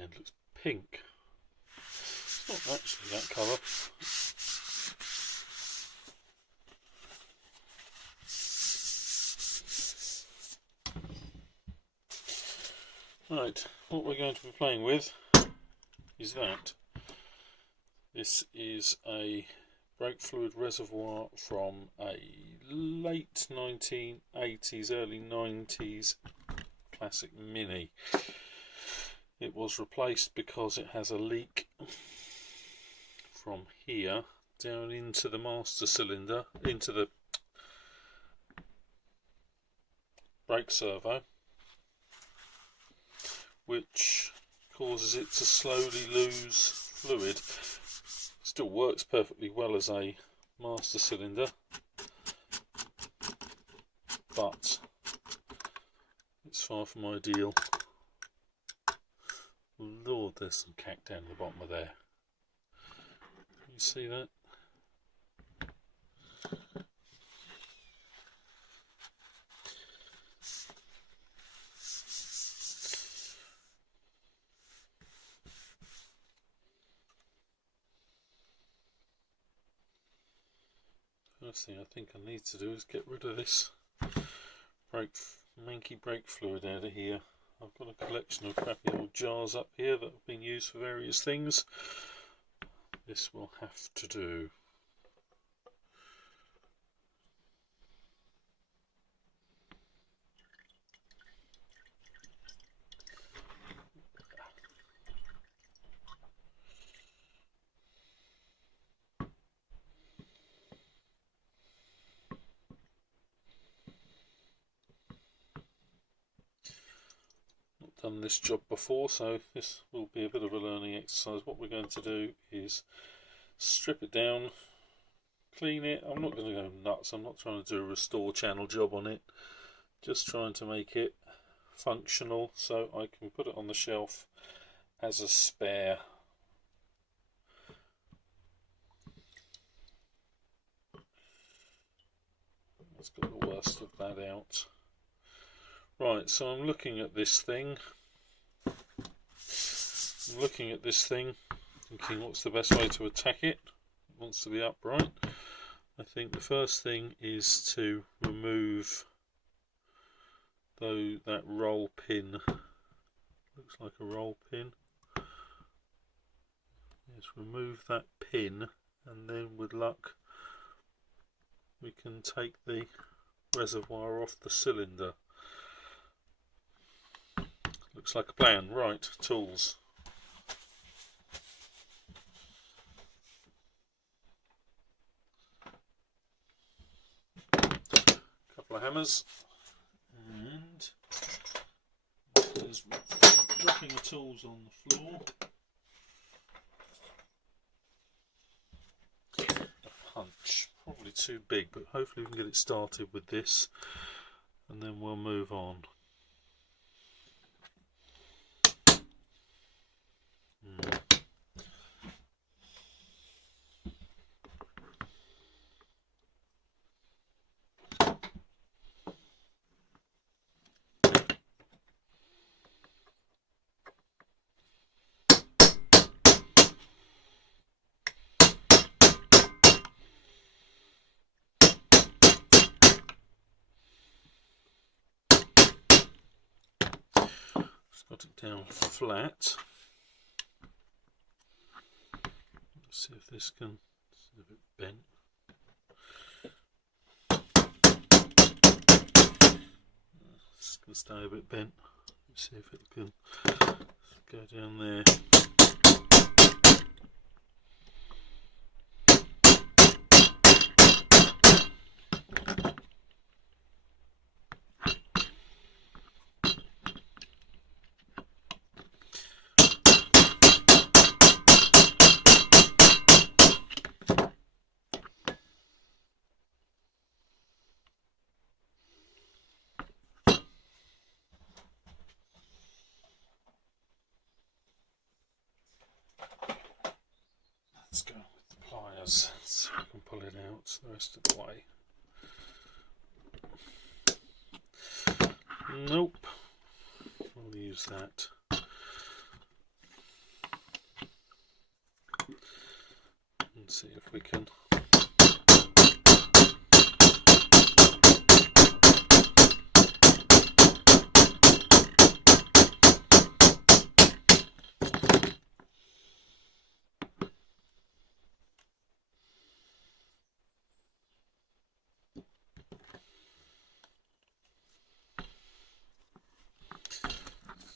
hand looks pink. It's not actually that colour. Right, what we're going to be playing with is that. This is a brake fluid reservoir from a late 1980s, early 90s classic Mini. It was replaced because it has a leak from here down into the master cylinder, into the brake servo, which causes it to slowly lose fluid. Still works perfectly well as a master cylinder, but it's far from ideal. Lord, there's some cack down the bottom of there. Can you see that? First thing I think I need to do is get rid of this manky brake fluid out of here. I've got a collection of crappy old jars up here that have been used for various things. This will have to do. Done this job before, so this will be a bit of a learning exercise. What we're going to do is strip it down, clean it. I'm not going to go nuts, I'm not trying to do a restore channel job on it, just trying to make it functional so I can put it on the shelf as a spare. Let's get the worst of that out. Right, so I'm looking at this thing. Thinking what's the best way to attack it. It wants to be upright. I think the first thing is to remove that roll pin. Looks like a roll pin. Let's remove that pin, and then with luck we can take the reservoir off the cylinder. Looks like a plan. Right, tools. Couple of hammers, and there's dropping the tools on the floor. A punch, probably too big, but hopefully we can get it started with this, and then we'll move on. Got it down flat. Let's see if this can. It's a bit bent. It's going to stay a bit bent. Let's see if it can go down there. Let's go with the pliers so I can pull it out the rest of the way. Nope, we'll use that. see if we can.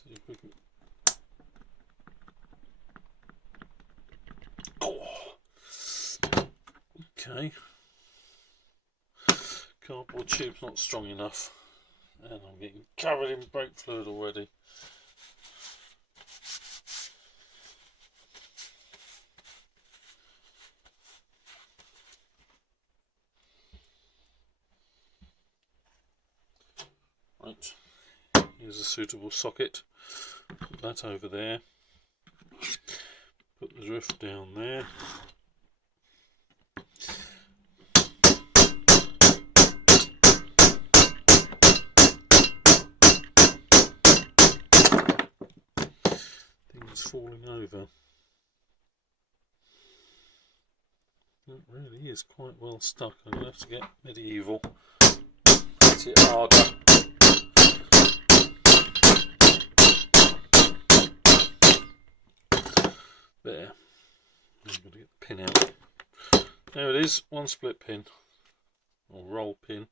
See if we can. Okay, cardboard tube's not strong enough, and I'm getting covered in brake fluid already. Right, here's a suitable socket. Put that over there. Put the drift down there. Things falling over. It really is quite well stuck. I'm going to have to get medieval. Hit it harder. There. I'm going to get the pin out. There it is, one split pin, or roll pin.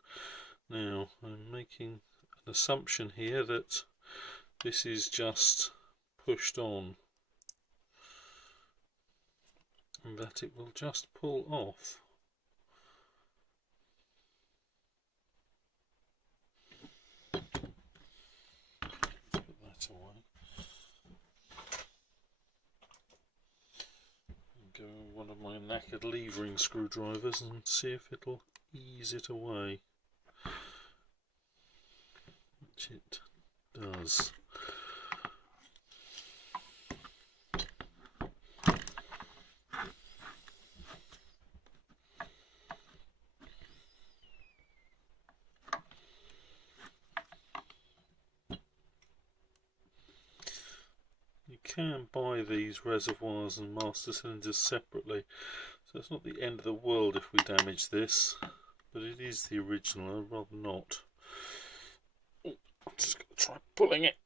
Now I'm making an assumption here that this is just pushed on and that it will just pull off. Put that away. Go with one of my knackered levering screwdrivers and see if it'll ease it away, which it does. You can buy these reservoirs and master cylinders separately, so it's not the end of the world if we damage this, but it is the original. I'd rather not. I'm just going to try pulling it.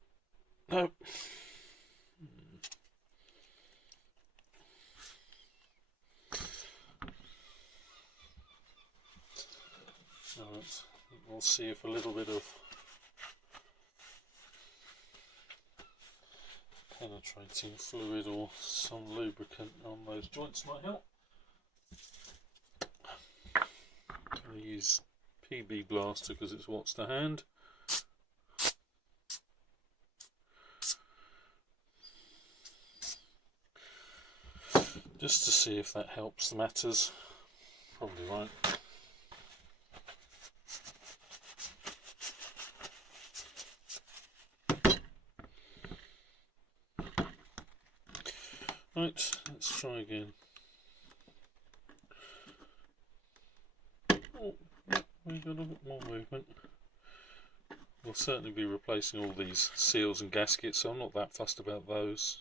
No. Alright, we'll see if a little bit of penetrating fluid or some lubricant on those joints might help. I use PB Blaster because it's what's to hand. Just to see if that helps matters. Probably won't. Right, let's try again. Oh, we got a bit more movement. We'll certainly be replacing all these seals and gaskets, so I'm not that fussed about those.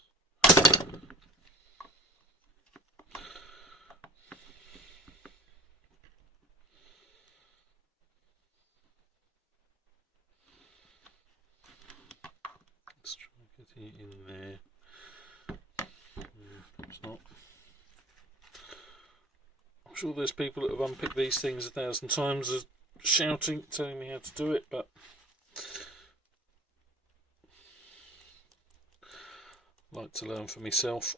Let's try getting it in there. Perhaps not. I'm sure there's people that have unpicked these things 1,000 times as shouting, telling me how to do it, but I like to learn for myself.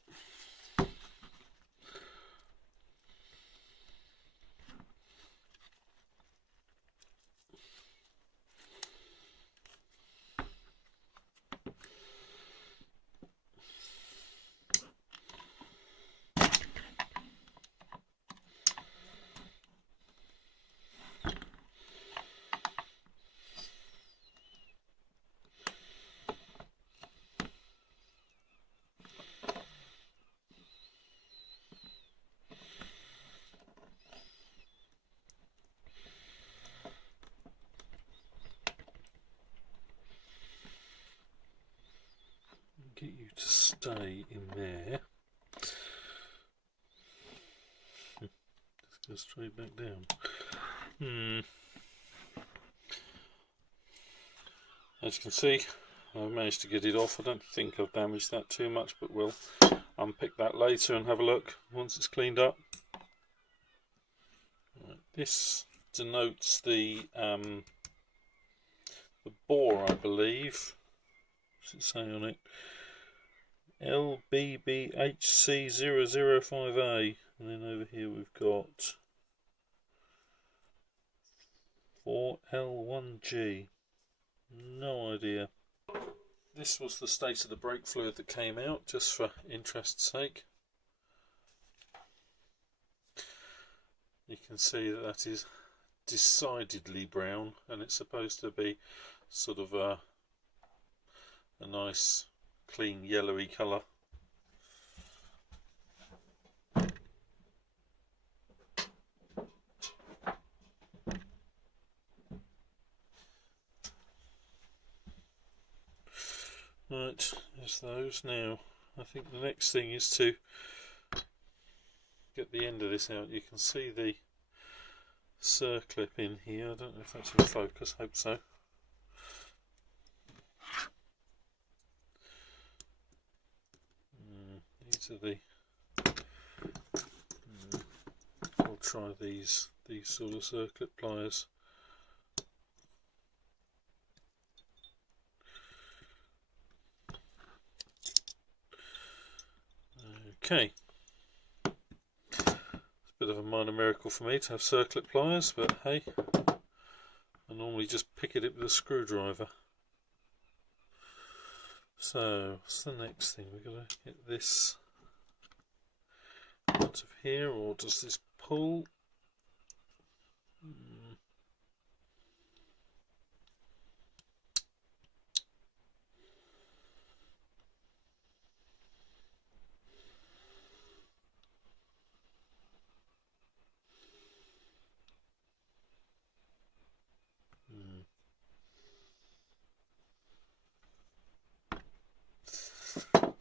Get you to stay in there. straight back down. As you can see, I've managed to get it off. I don't think I've damaged that too much, but we'll unpick that later and have a look once it's cleaned up. Right, this denotes the bore, I believe. What's it say on it? LBBHC005A, and then over here we've got 4L1G. No idea. This was the state of the brake fluid that came out, just for interest's sake. You can see that that is decidedly brown, and it's supposed to be sort of a nice clean yellowy colour. Right, there's those. Now I think the next thing is to get the end of this out. You can see the circlip in here. I don't know if that's in focus, hope so. These are the I'll try these sort of circlip pliers. Okay, it's a bit of a minor miracle for me to have circlip pliers, but hey, I normally just pick it up with a screwdriver. So what's the next thing? We've got to get this out of here, or does this pull?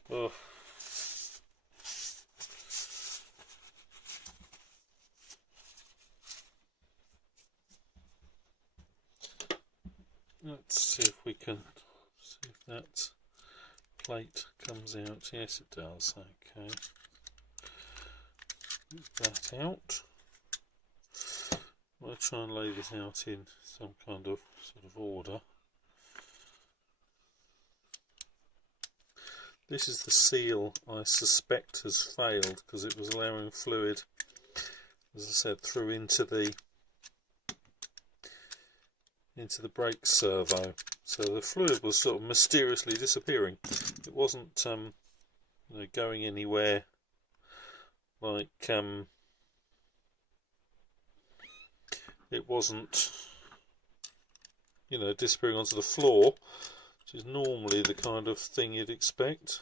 Oh. Let's see if we can see if that plate comes out. Yes, it does. Okay, get that out. I'll try and lay this out in some kind of sort of order. This is the seal I suspect has failed because it was allowing fluid, as I said, through into the brake servo. So the fluid was sort of mysteriously disappearing. It wasn't going anywhere like it wasn't disappearing onto the floor, which is normally the kind of thing you'd expect.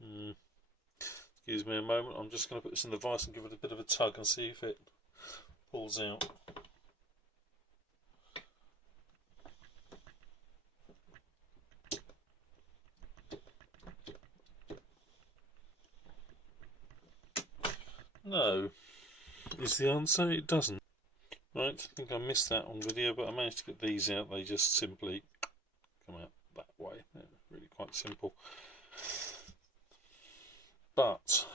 Excuse me a moment, I'm just going to put this in the vise and give it a bit of a tug and see if it pulls out. No, is the answer. It doesn't. Right, I think I missed that on video, but I managed to get these out. They just simply come out that way. They're really quite simple. But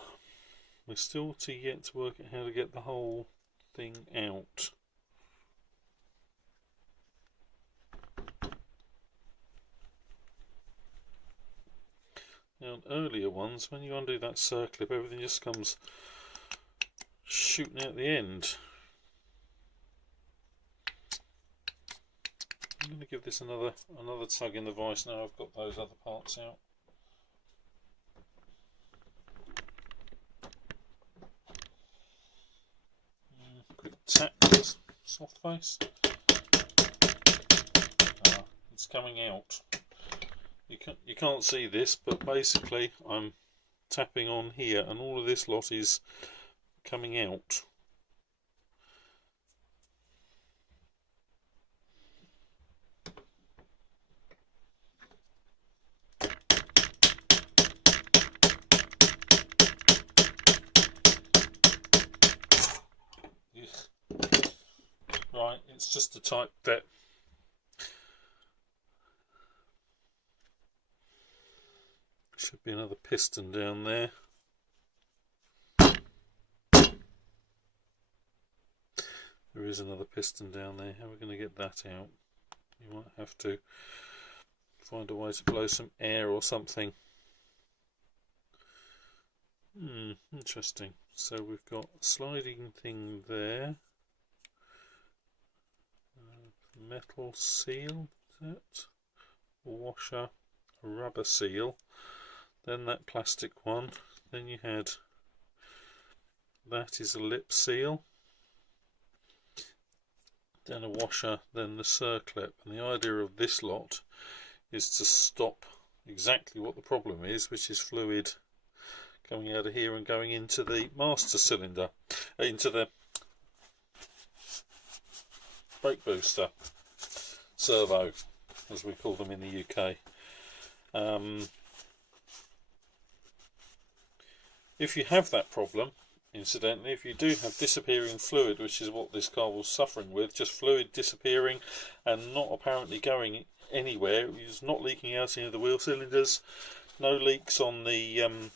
we're still yet to work out how to get the whole thing out. Now, on earlier ones, when you undo that circlip, everything just comes shooting out the end. I'm going to give this another tug in the vise now I've got those other parts out. Quick tap with this soft face. It's coming out. You can't see this, but basically I'm tapping on here and all of this lot is coming out. just the type that should be another piston down there. There is another piston down there. How are we going to get that out? You might have to find a way to blow some air or something. Interesting. So we've got a sliding thing there. Metal seal, is it? A washer, a rubber seal. Then that plastic one. Then you had, that is a lip seal. Then a washer, then the circlip. And the idea of this lot is to stop exactly what the problem is, which is fluid coming out of here and going into the master cylinder, into the brake booster servo, as we call them in the UK. If you have that problem, incidentally, if you do have disappearing fluid, which is what this car was suffering with, just fluid disappearing and not apparently going anywhere, it's not leaking out any of the wheel cylinders, no leaks on the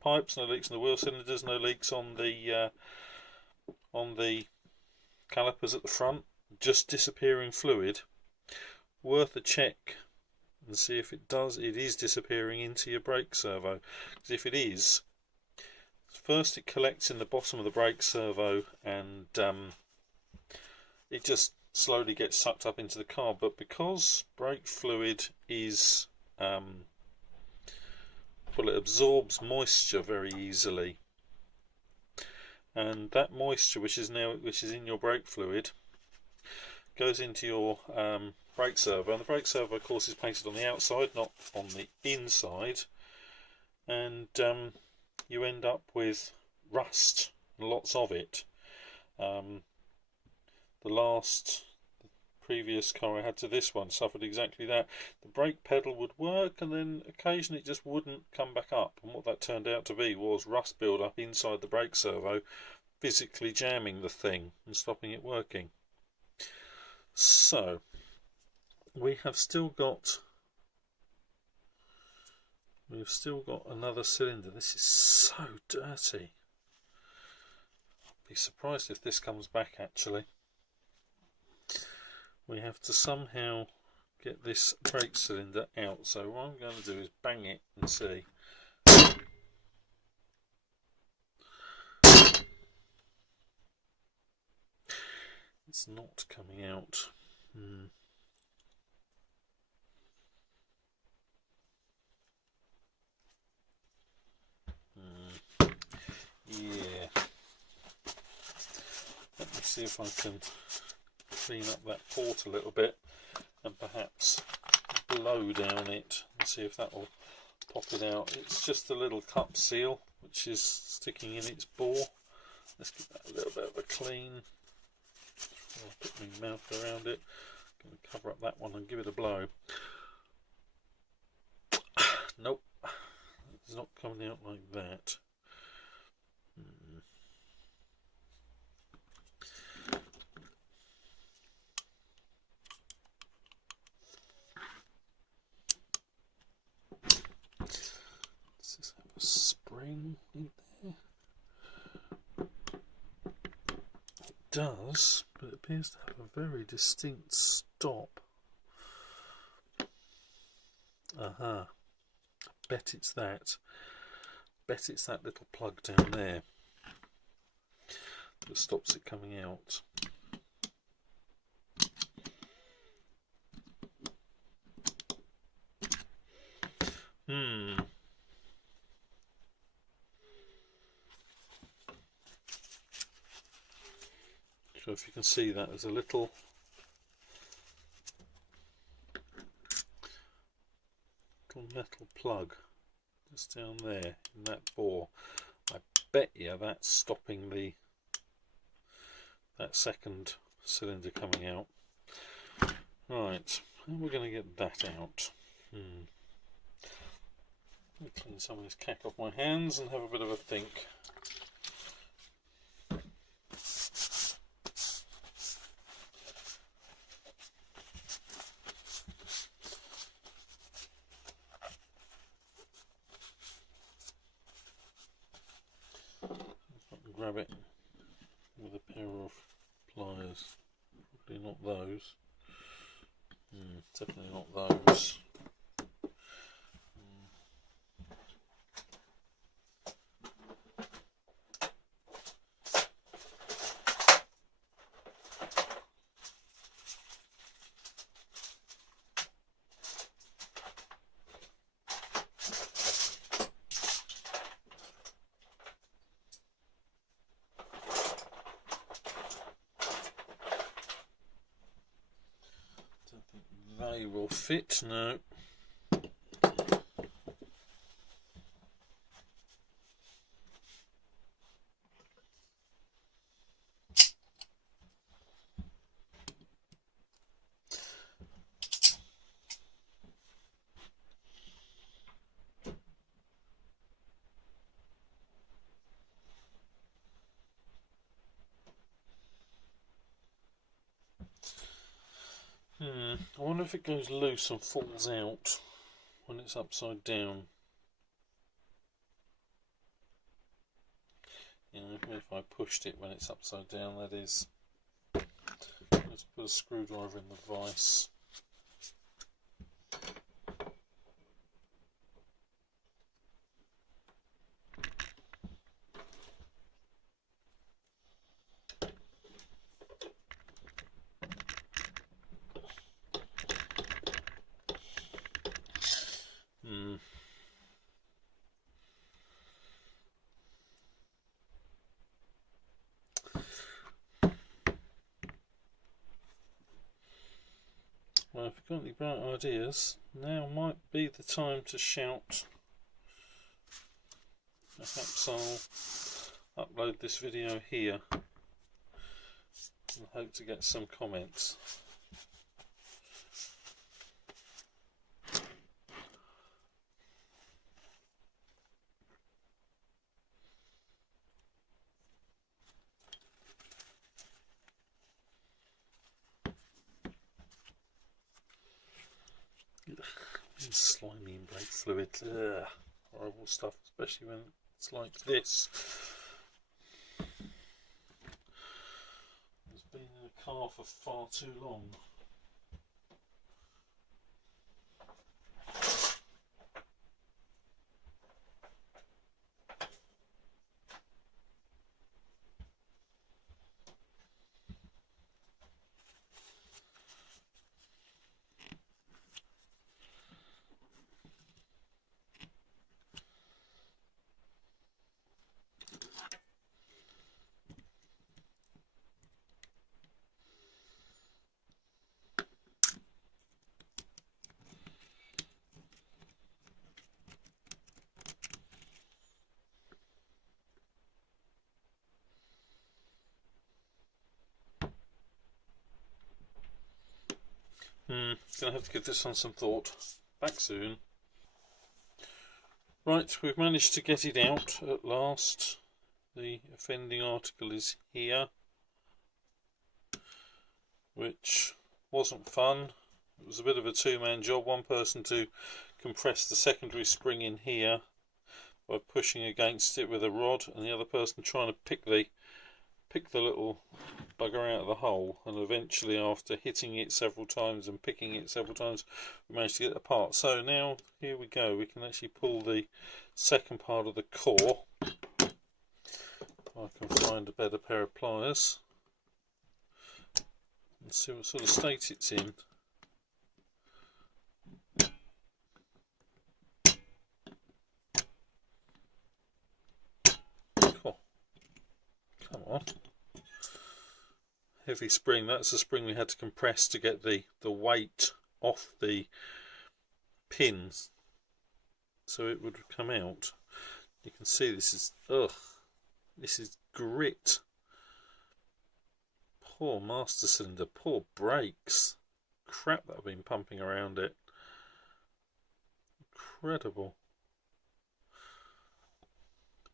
pipes, no leaks on the wheel cylinders, no leaks on the calipers at the front, just disappearing fluid, worth a check and see if it is disappearing into your brake servo. Because if it is, first it collects in the bottom of the brake servo and it just slowly gets sucked up into the car. But because brake fluid is it absorbs moisture very easily, and that moisture which is in your brake fluid goes into your brake servo, and the brake servo of course is painted on the outside, not on the inside, and you end up with rust, lots of it. The previous car I had to this one suffered exactly that. The brake pedal would work and then occasionally it just wouldn't come back up, and what that turned out to be was rust build up inside the brake servo, physically jamming the thing and stopping it working. So we've still got another cylinder. This is so dirty. I'd be surprised if this comes back actually. We have to somehow get this brake cylinder out. So what I'm going to do is bang it and see. It's not coming out. Yeah. Let me see if I can clean up that port a little bit and perhaps blow down it and see if that will pop it out. It's just a little cup seal which is sticking in its bore. Let's give that a little bit of a clean. I'll put my mouth around it. I'm going to cover up that one and give it a blow. Nope, it's not coming out like that. Does this have a spring in there? It does, but it appears to have a very distinct stop. Aha. Bet it's that. Bet it's that little plug down there that stops it coming out. So if you can see that, there's a little metal plug just down there in that bore. I bet you that's stopping that second cylinder coming out. Right, how are we going to get that out? Let me clean some of this cack off my hands and have a bit of a think. grab it with a pair of pliers. Probably not those. Definitely not those. They will fit, no. I wonder if it goes loose and falls out when it's upside down. Yeah, if I pushed it when it's upside down, that is. Let's put a screwdriver in the vise. Well, if you've got any bright ideas, now might be the time to shout. Perhaps I'll upload this video here and hope to get some comments. Slimy and brake fluid. Ugh, horrible stuff, especially when it's like this. It's been in a car for far too long. Gonna have to give this one some thought. Back soon. Right, we've managed to get it out at last. The offending article is here, which wasn't fun. It was a bit of a two-man job. One person to compress the secondary spring in here by pushing against it with a rod, and the other person trying to pick the little bugger out of the hole, and eventually after hitting it several times and picking it several times we managed to get it apart. So now here we go, we can actually pull the second part of the core. I can find a better pair of pliers and see what sort of state it's in. Cool. Come on. Heavy spring, that's the spring we had to compress to get the weight off the pins so it would come out. You can see this is, this is grit. Poor master cylinder, poor brakes. Crap that I've been pumping around it. Incredible.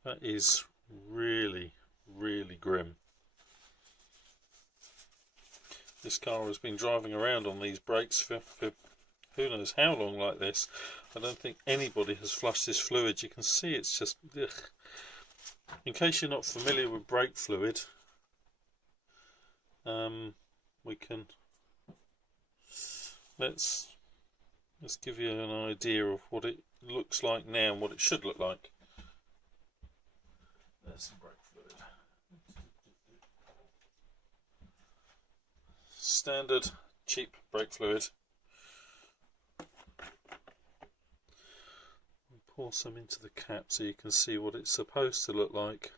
That is really, really grim. This car has been driving around on these brakes for who knows how long like this. I don't think anybody has flushed this fluid. You can see it's just, ugh. In case you're not familiar with brake fluid, we can let's give you an idea of what it looks like now and what it should look like. There's some brake fluid. Standard cheap brake fluid. Pour some into the cap so you can see what it's supposed to look like.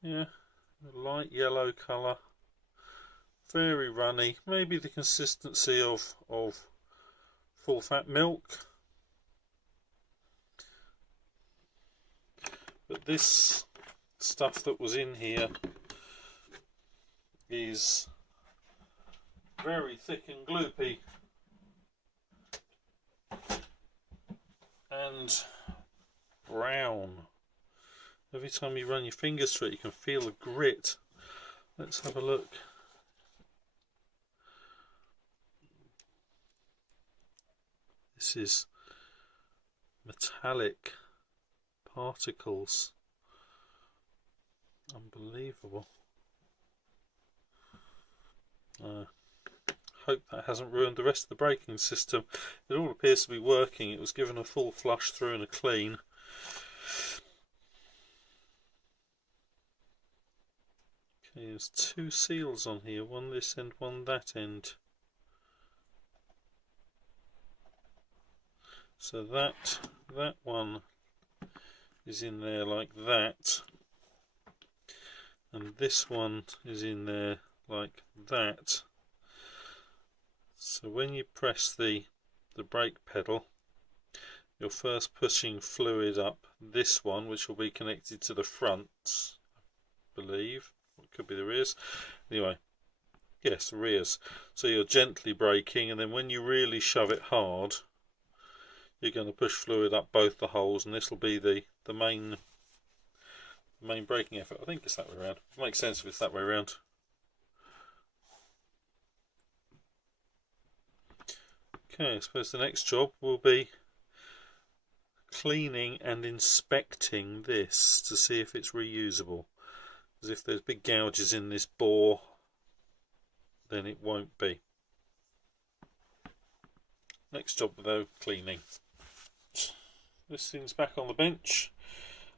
Yeah, a light yellow colour, very runny, maybe the consistency of full fat milk. But this stuff that was in here is very thick and gloopy and brown. Every time you run your fingers through it, you can feel the grit. Let's have a look. This is metallic particles. Unbelievable. Hope that hasn't ruined the rest of the braking system. It all appears to be working. It was given a full flush through and a clean. Okay, there's two seals on here, one this end, one that end. So that one is in there like that, and this one is in there like that. So when you press the brake pedal, you're first pushing fluid up this one, which will be connected to the front, I believe. It could be the rears. Anyway, yes, the rears. So you're gently braking, and then when you really shove it hard, you're going to push fluid up both the holes, and this will be the main braking effort. I think it's that way around. It makes sense if it's that way around. Okay, I suppose the next job will be cleaning and inspecting this to see if it's reusable. Because if there's big gouges in this bore, then it won't be. Next job though, cleaning. This thing's back on the bench.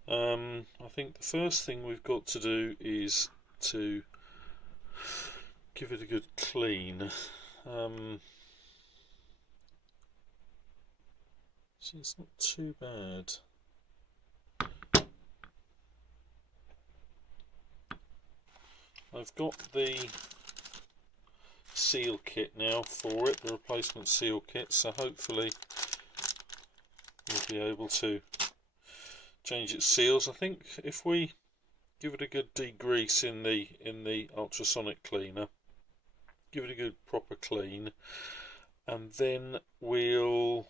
I think the first thing we've got to do is to give it a good clean. So it's not too bad. I've got the seal kit now for it, the replacement seal kit, so hopefully we'll be able to change its seals. I think if we give it a good degrease in the ultrasonic cleaner, give it a good proper clean, and then we'll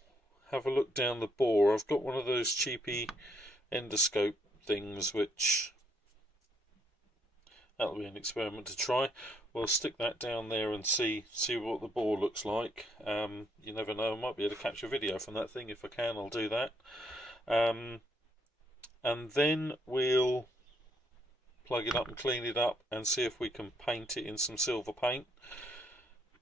have a look down the bore. I've got one of those cheapy endoscope things, which that'll be an experiment to try. We'll stick that down there and see what the bore looks like. You never know, I might be able to capture video from that thing. If I can, I'll do that. And then we'll plug it up and clean it up and see if we can paint it in some silver paint,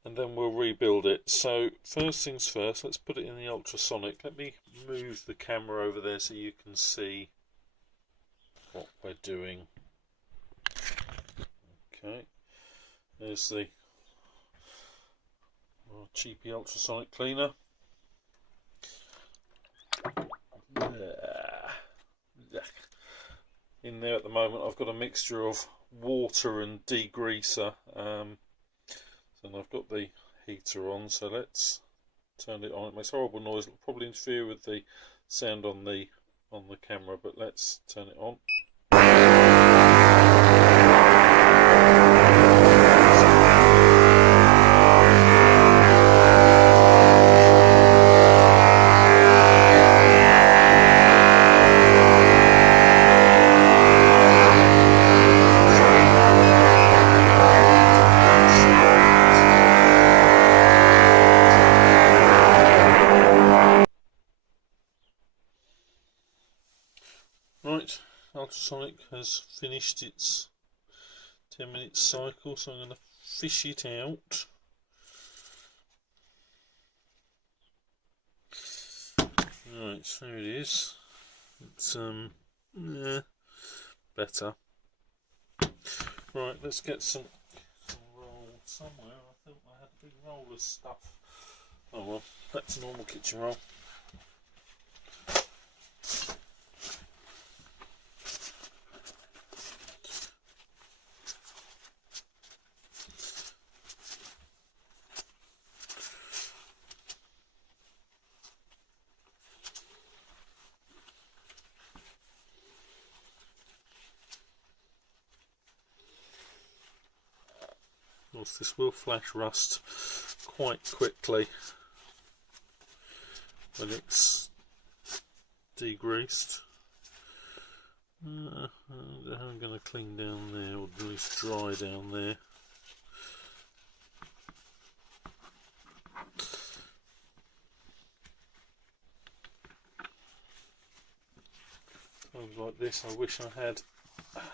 and then we'll rebuild it. So first things first, let's put it in the ultrasonic. Let me move the camera over there so you can see what we're doing. Okay, there's the cheapy ultrasonic cleaner. In there at the moment I've got a mixture of water and degreaser, and I've got the heater on, so let's turn it on. It makes horrible noise. It'll probably interfere with the sound on the camera, but let's turn it on. ultrasonic has finished its 10-minute cycle, so I'm going to fish it out. Right, so it is. It's better. Right, let's get some roll somewhere. I think I had a big roll of stuff. Oh well, back to normal kitchen roll. Of course, this will flash rust quite quickly when it's degreased. I'm going to clean down there, or at least dry down there. Times like this I wish I had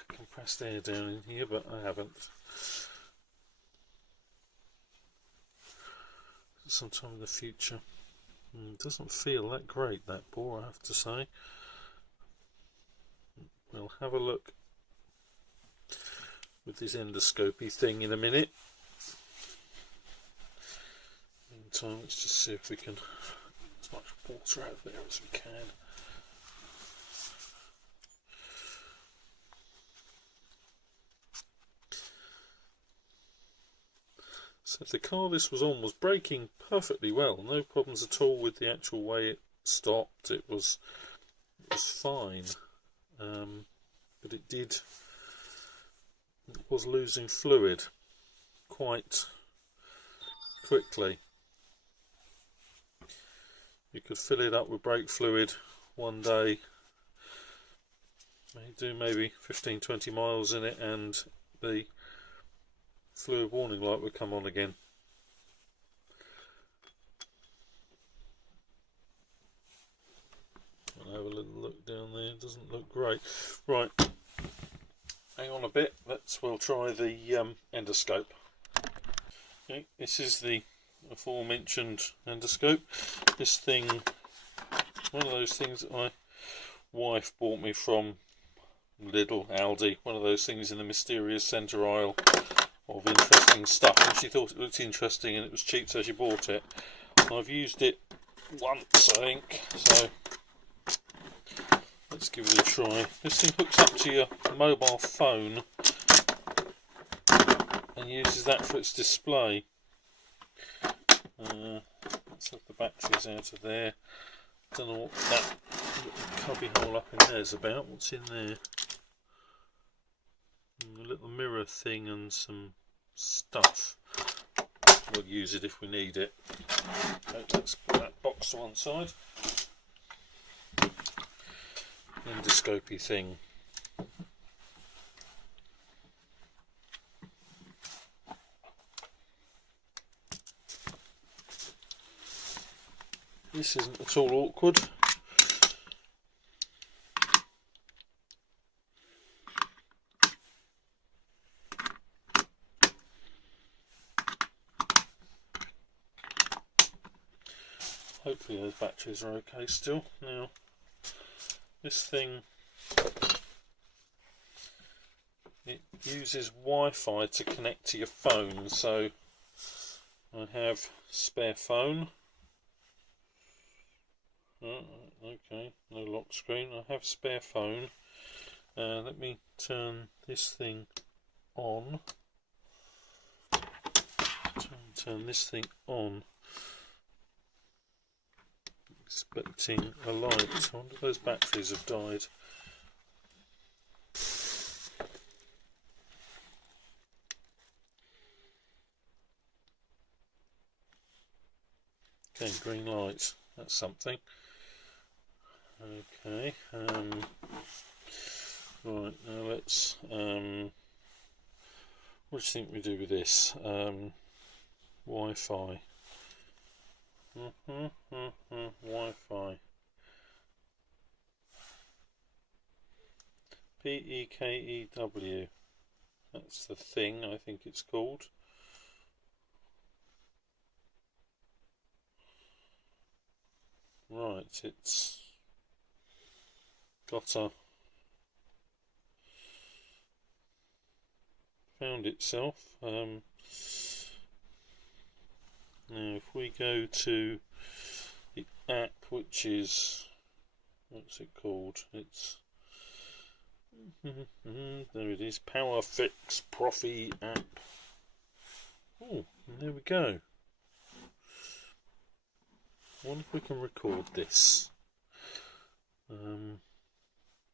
compressed air down in here, but I haven't. Sometime in the future. It doesn't feel that great, that bore, I have to say. We'll have a look with this endoscopy thing in a minute. Meantime, let's just see if we can get as much water out there as we can. So the car this was on was braking perfectly well, no problems at all with the actual way it stopped. It was fine, but it was losing fluid quite quickly. You could fill it up with brake fluid one day, do maybe 15-20 miles in it, and the fluid warning light would come on again. I'll have a little look down there. It doesn't look great. Right, hang on a bit. We'll try the endoscope. Okay, this is the aforementioned endoscope. This thing, one of those things that my wife bought me from Lidl, Aldi. One of those things in the mysterious centre aisle of interesting stuff, and she thought it looked interesting and it was cheap, so she bought it. I've used it once, I think, so let's give it a try. This thing hooks up to your mobile phone and uses that for its display. Let's have the batteries out of there. Don't know what that little cubby hole up in there is about. What's in there? A little mirror thing and some stuff. We'll use it if we need it. Okay, let's put that box to one side. Endoscopy thing. This isn't at all awkward. Hopefully those batteries are okay still. Now, this thing, it uses Wi-Fi to connect to your phone, so I have spare phone. Okay, no lock screen. I have spare phone. Let me turn this thing on. Turn this thing on. Expecting a light. I wonder if those batteries have died. Okay, green light. That's something. Okay. Right, now let's what do you think we do with this? Wi-Fi. Wi-Fi. P-E-K-E-W. That's the thing, I think it's called. Right, it's got a found itself. Now if we go to the app, which is, what's it called? It's there it is, PowerFix Profi app. Oh, there we go. I wonder if we can record this. Drag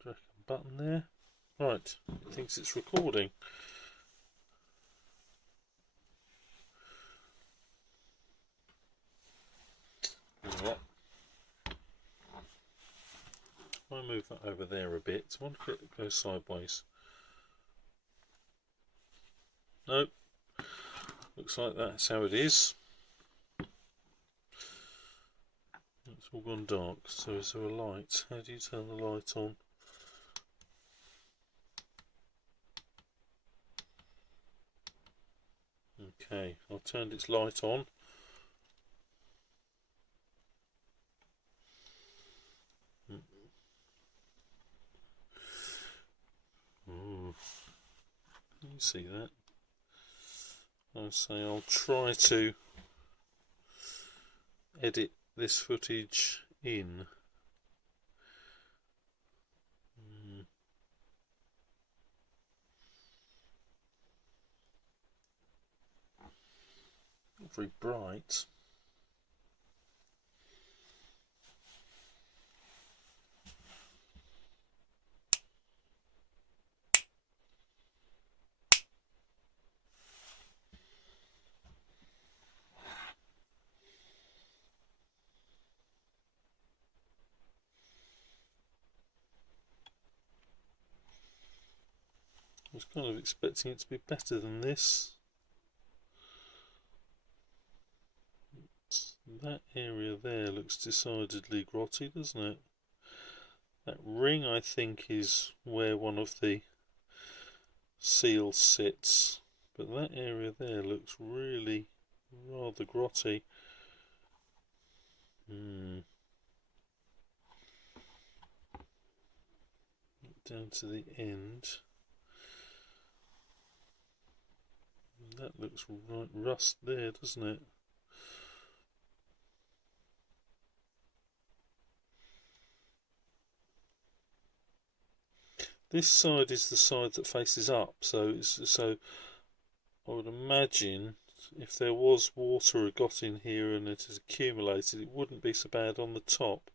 a button there. Right, it thinks it's recording. What? I move that over there a bit. I wonder if it goes sideways. Nope. Looks like that's how it is. It's all gone dark. So is there a light? How do you turn the light on? Okay, I've turned its light on. Ooh. You see that? I say I'll try to edit this footage in. Not very bright. I was kind of expecting it to be better than this. That area there looks decidedly grotty, doesn't it? That ring, I think, is where one of the seals sits, but that area there looks really rather grotty. Down to the end. That looks right rust there, doesn't it? This side is the side that faces up, so I would imagine if there was water had got in here and it has accumulated, it wouldn't be so bad on the top.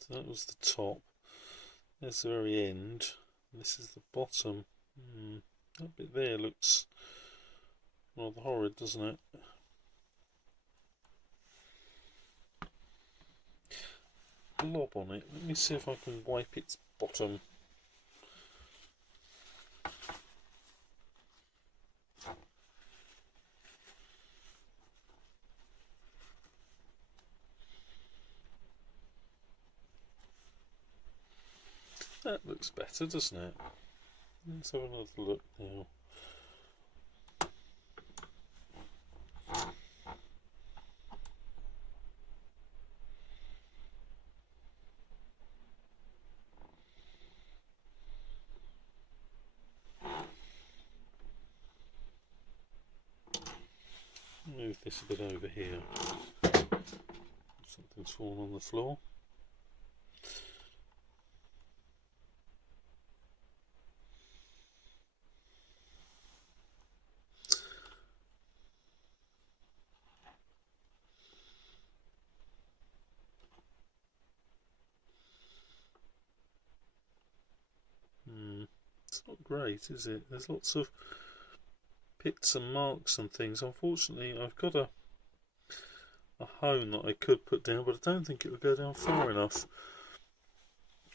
So that was the top. There's the very end. This is the bottom. That bit there looks rather horrid, doesn't it? Blob on it. Let me see if I can wipe its bottom. That looks better, doesn't it? Let's have another look now. Move this a bit over here. Something's fallen on the floor. It's not great, is it? There's lots of pits and marks and things. Unfortunately, I've got a hone that I could put down, but I don't think it would go down far enough.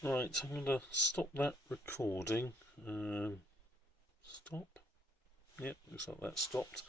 Right, I'm going to stop that recording. Stop. Yep, looks like that stopped.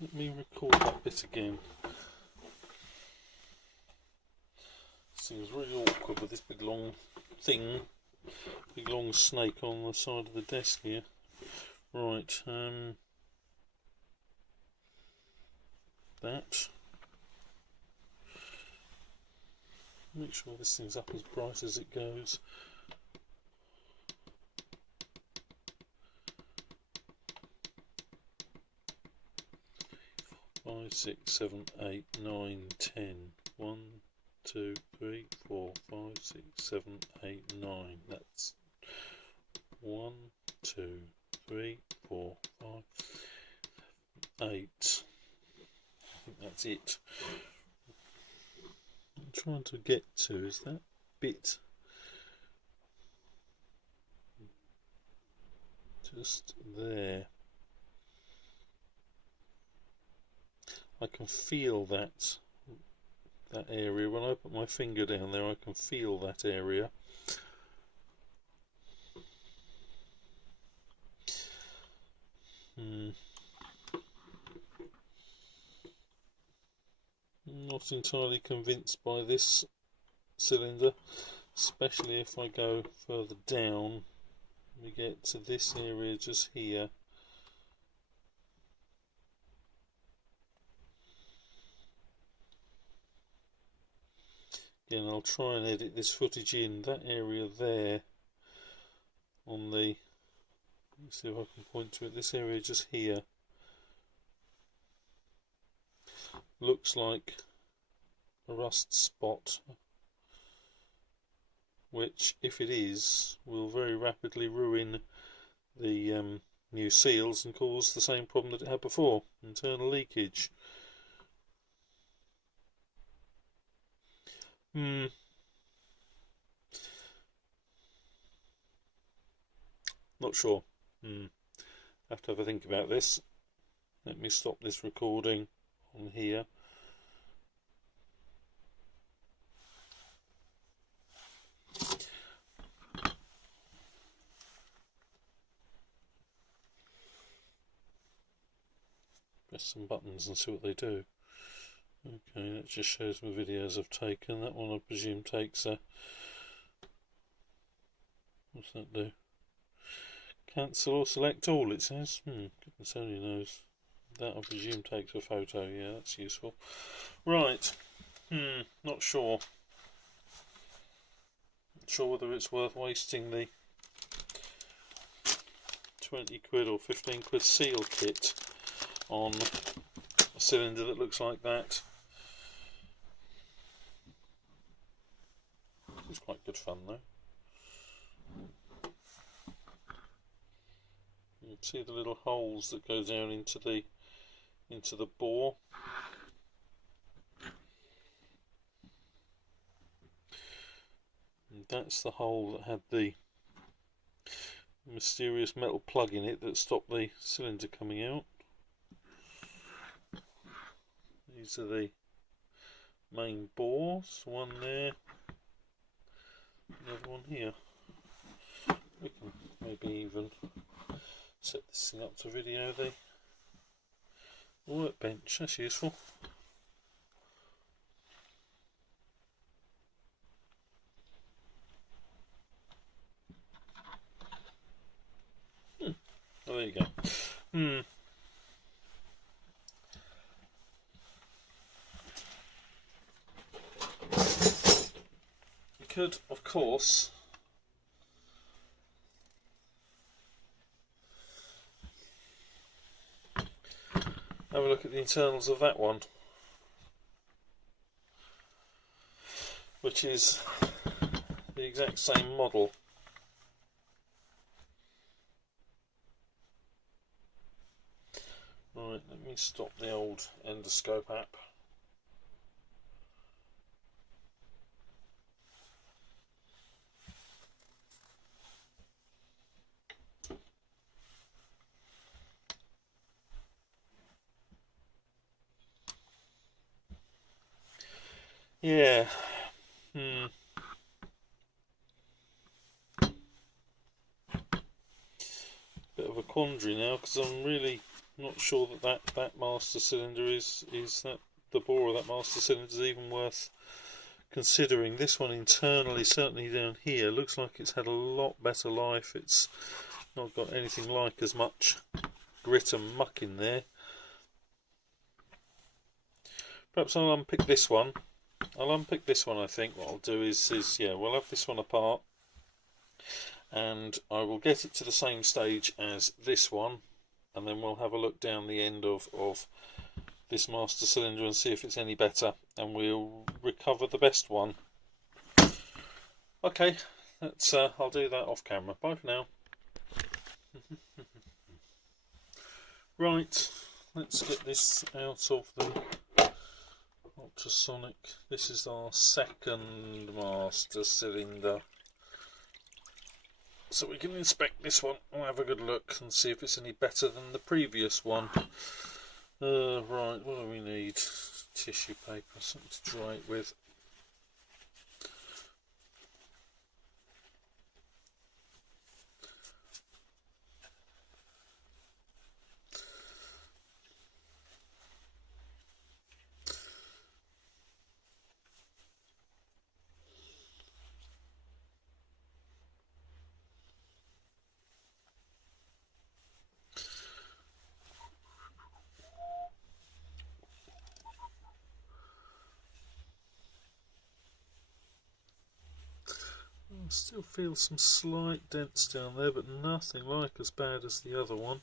let me record that bit again. Seems really awkward with this big long thing, big long snake on the side of the desk here. Right, that. Make sure this thing's up as bright as it goes. Five, 6, 7, 8, 9, 10. 1, 2, 3, 4, 5, 6, 7, 8, 9. That's 1, 2, 3, 4, 5, 8. I think that's it. I'm trying to get to is that bit just there. I can feel that area. When I put my finger down there, I can feel that area. I'm not entirely convinced by this cylinder, especially if I go further down. We get to this area just here. Again, I'll try and edit this footage in. That area there on the, let's see if I can point to it, this area just here looks like a rust spot, which, if it is, will very rapidly ruin the new seals and cause the same problem that it had before, internal leakage. Not sure. Have to have a think about this. Let me stop this recording on here. Press some buttons and see what they do. Okay, that just shows me videos I've taken. That one I presume takes a... What's that do? Cancel or select all, it says. Goodness only knows. That I presume takes a photo. Yeah, that's useful. Right. Not sure. Not sure whether it's worth wasting the 20 quid or 15 quid seal kit on a cylinder that looks like that. It's quite good fun though. You can see the little holes that go down into the bore. And that's the hole that had the mysterious metal plug in it that stopped the cylinder coming out. These are the main bores, one there, the other one here. We can maybe even set this thing up to video the workbench, that's useful. Oh, there you go. You could, of course, have a look at the internals of that one, which is the exact same model. Right, let me stop the old endoscope app. Yeah. Bit of a quandary now, because I'm really not sure that master cylinder is that the bore of that master cylinder is even worth considering. This one internally, certainly down here, looks like it's had a lot better life. It's not got anything like as much grit and muck in there. Perhaps I'll unpick this one. I think what I'll do is yeah, we'll have this one apart, and I will get it to the same stage as this one, and then we'll have a look down the end of this master cylinder and see if it's any better, and we'll recover the best one. Okay, that's I'll do that off camera. Bye for now. Right, let's get this out of the ultrasonic. This is our second master cylinder, so we can inspect this one. We'll have a good look and see if it's any better than the previous one. Right, what do we need? Tissue paper, something to dry it with. I still feel some slight dents down there, but nothing like as bad as the other one.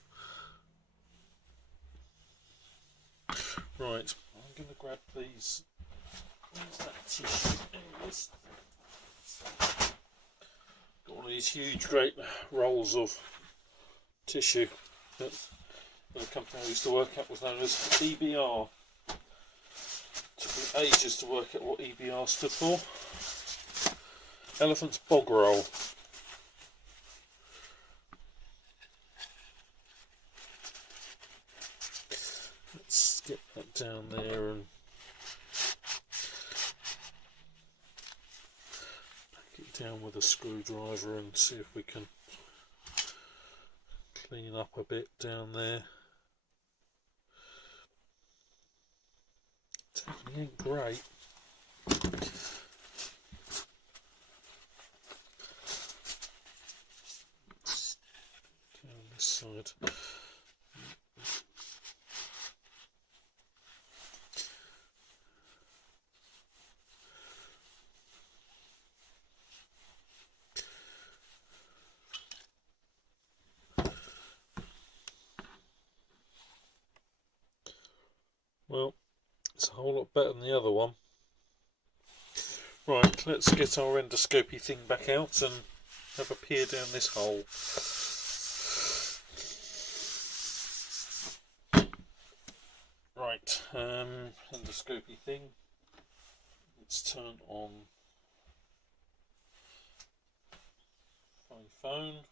Right, I'm going to grab these. Where's that tissue? Got one of these huge, great rolls of tissue that the company I used to work at was known as EBR. It took me ages to work out what EBR stood for. Elephant's bog roll. Let's get that down there and pack it down with a screwdriver and see if we can clean up a bit down there. Definitely ain't great. Side. Well, it's a whole lot better than the other one. Right, let's get our endoscopy thing back out and have a peer down this hole. Right, endoscopy thing. Let's turn on my phone.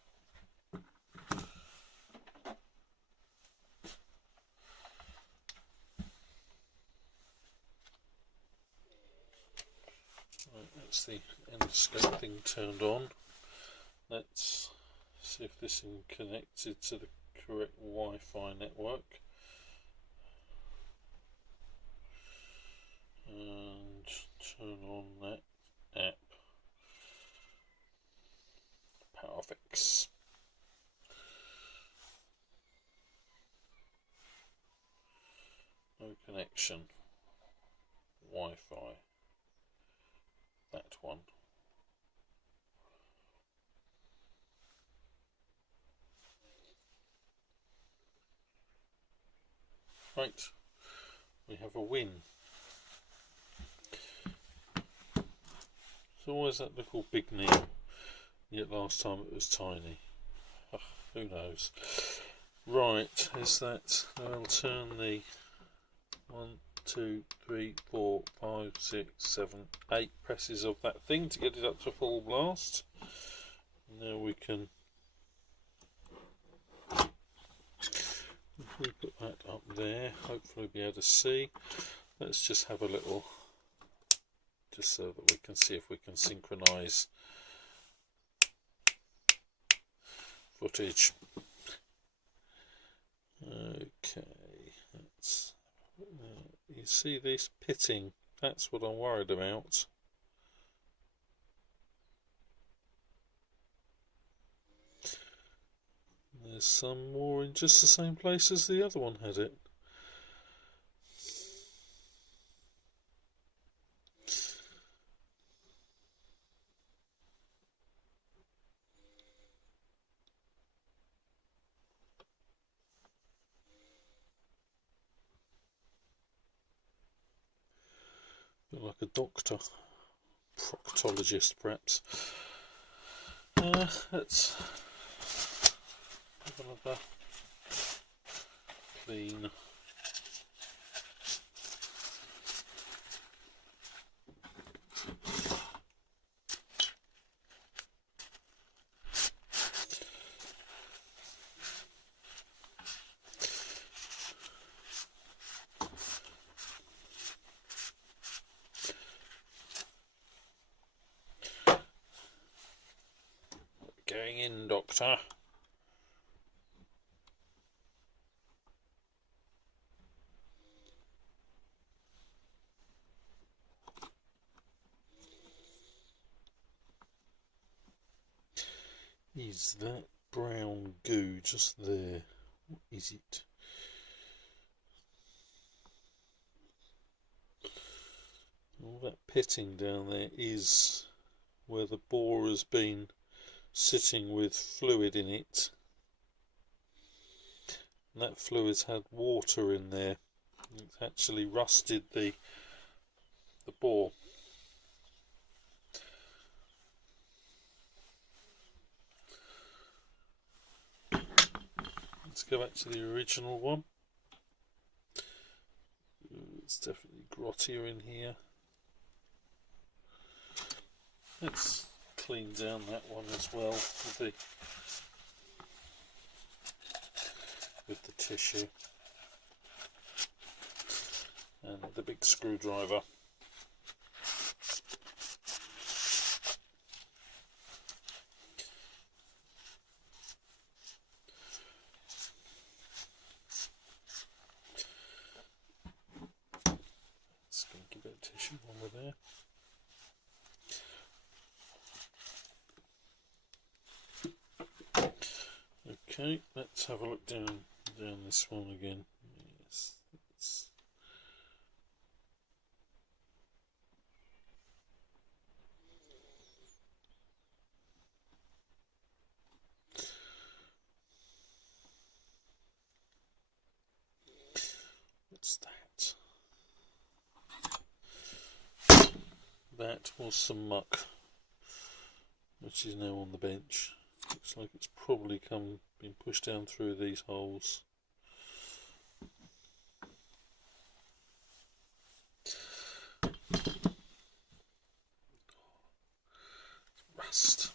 Right, that's the endoscope thing turned on. Let's see if this is connected to the correct Wi-Fi network. And turn on that app. PowerFix. No connection. Wi-Fi. That one. Right. We have a win. So why does that look all big now? Yet last time it was tiny. Ugh, who knows? Right, is that? I'll turn the 1, 2, 3, 4, 5, 6, 7, 8 presses of that thing to get it up to full blast. Now we can, if we put that up there, hopefully be able to see. Let's just have a little, just so that we can see if we can synchronise footage. Okay, that's, you see this pitting, that's what I'm worried about. There's some more in just the same place as the other one had it. Bit like a doctor, proctologist perhaps. Let's have another clean. Going in, doctor. Is that brown goo just there? What is it? All that pitting down there is where the bore has been sitting with fluid in it. And that fluid's had water in there. It's actually rusted the bore. Let's go back to the original one. It's definitely grottier in here. Let's clean down that one as well with the tissue and the big screwdriver. Let's give it a tissue while we're there. Okay, let's have a look down this one again. Yes, what's that? That was some muck, which is now on the bench. Looks like it's probably been pushed down through these holes. Rust.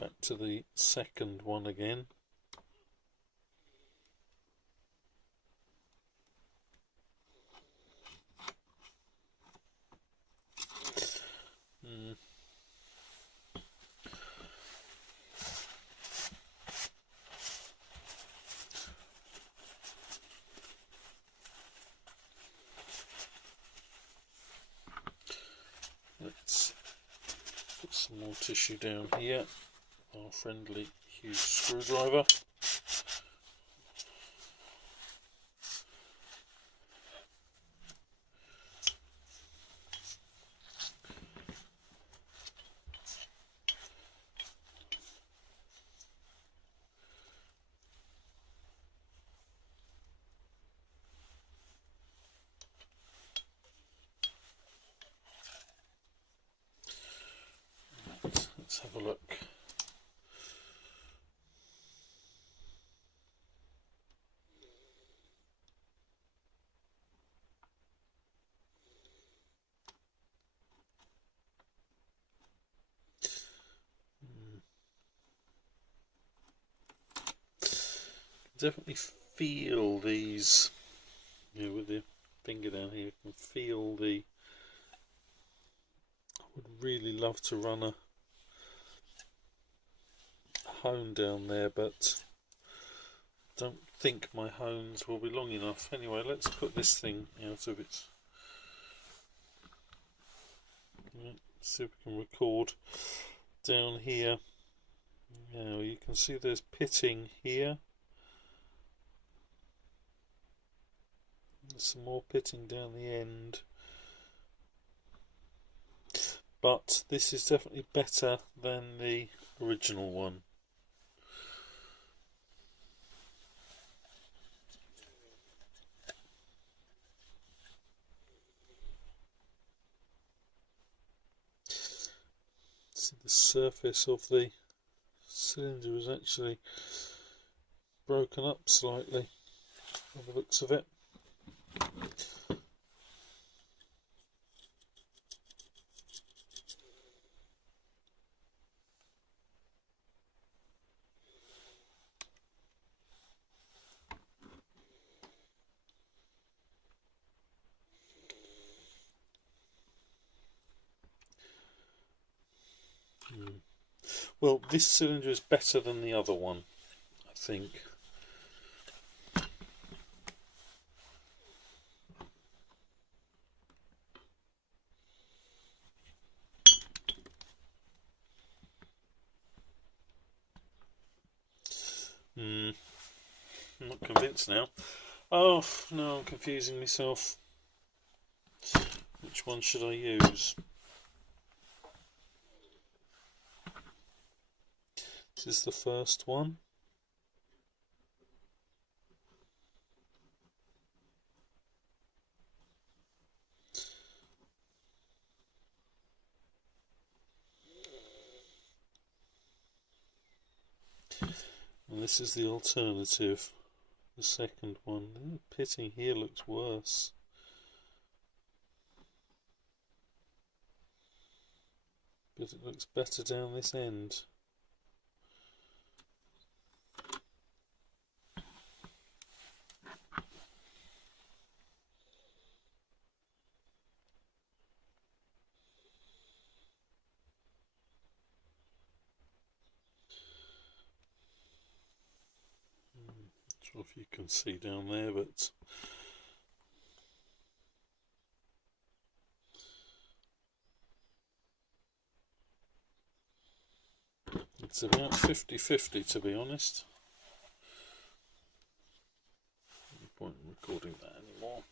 Back to the second one again. Let's put some more tissue down here. Our friendly huge screwdriver. Let's have a look. Definitely feel these, with the finger down here, you can feel the, I would really love to run a, 'hone' down there, but don't think my hones will be long enough. Anyway, let's put this thing out of its... Let's see if we can record down here. Now you can see there's pitting here. There's some more pitting down the end. But this is definitely better than the original one. See, the surface of the cylinder is actually broken up slightly by the looks of it. Well, this cylinder is better than the other one, I think. I'm not convinced now. Oh, no, I'm confusing myself. Which one should I use? This is the first one. And this is the alternative, the second one. The pitting here looks worse. But it looks better down this end. Not sure if you can see down there, but it's about 50-50 to be honest. No point in recording that anymore.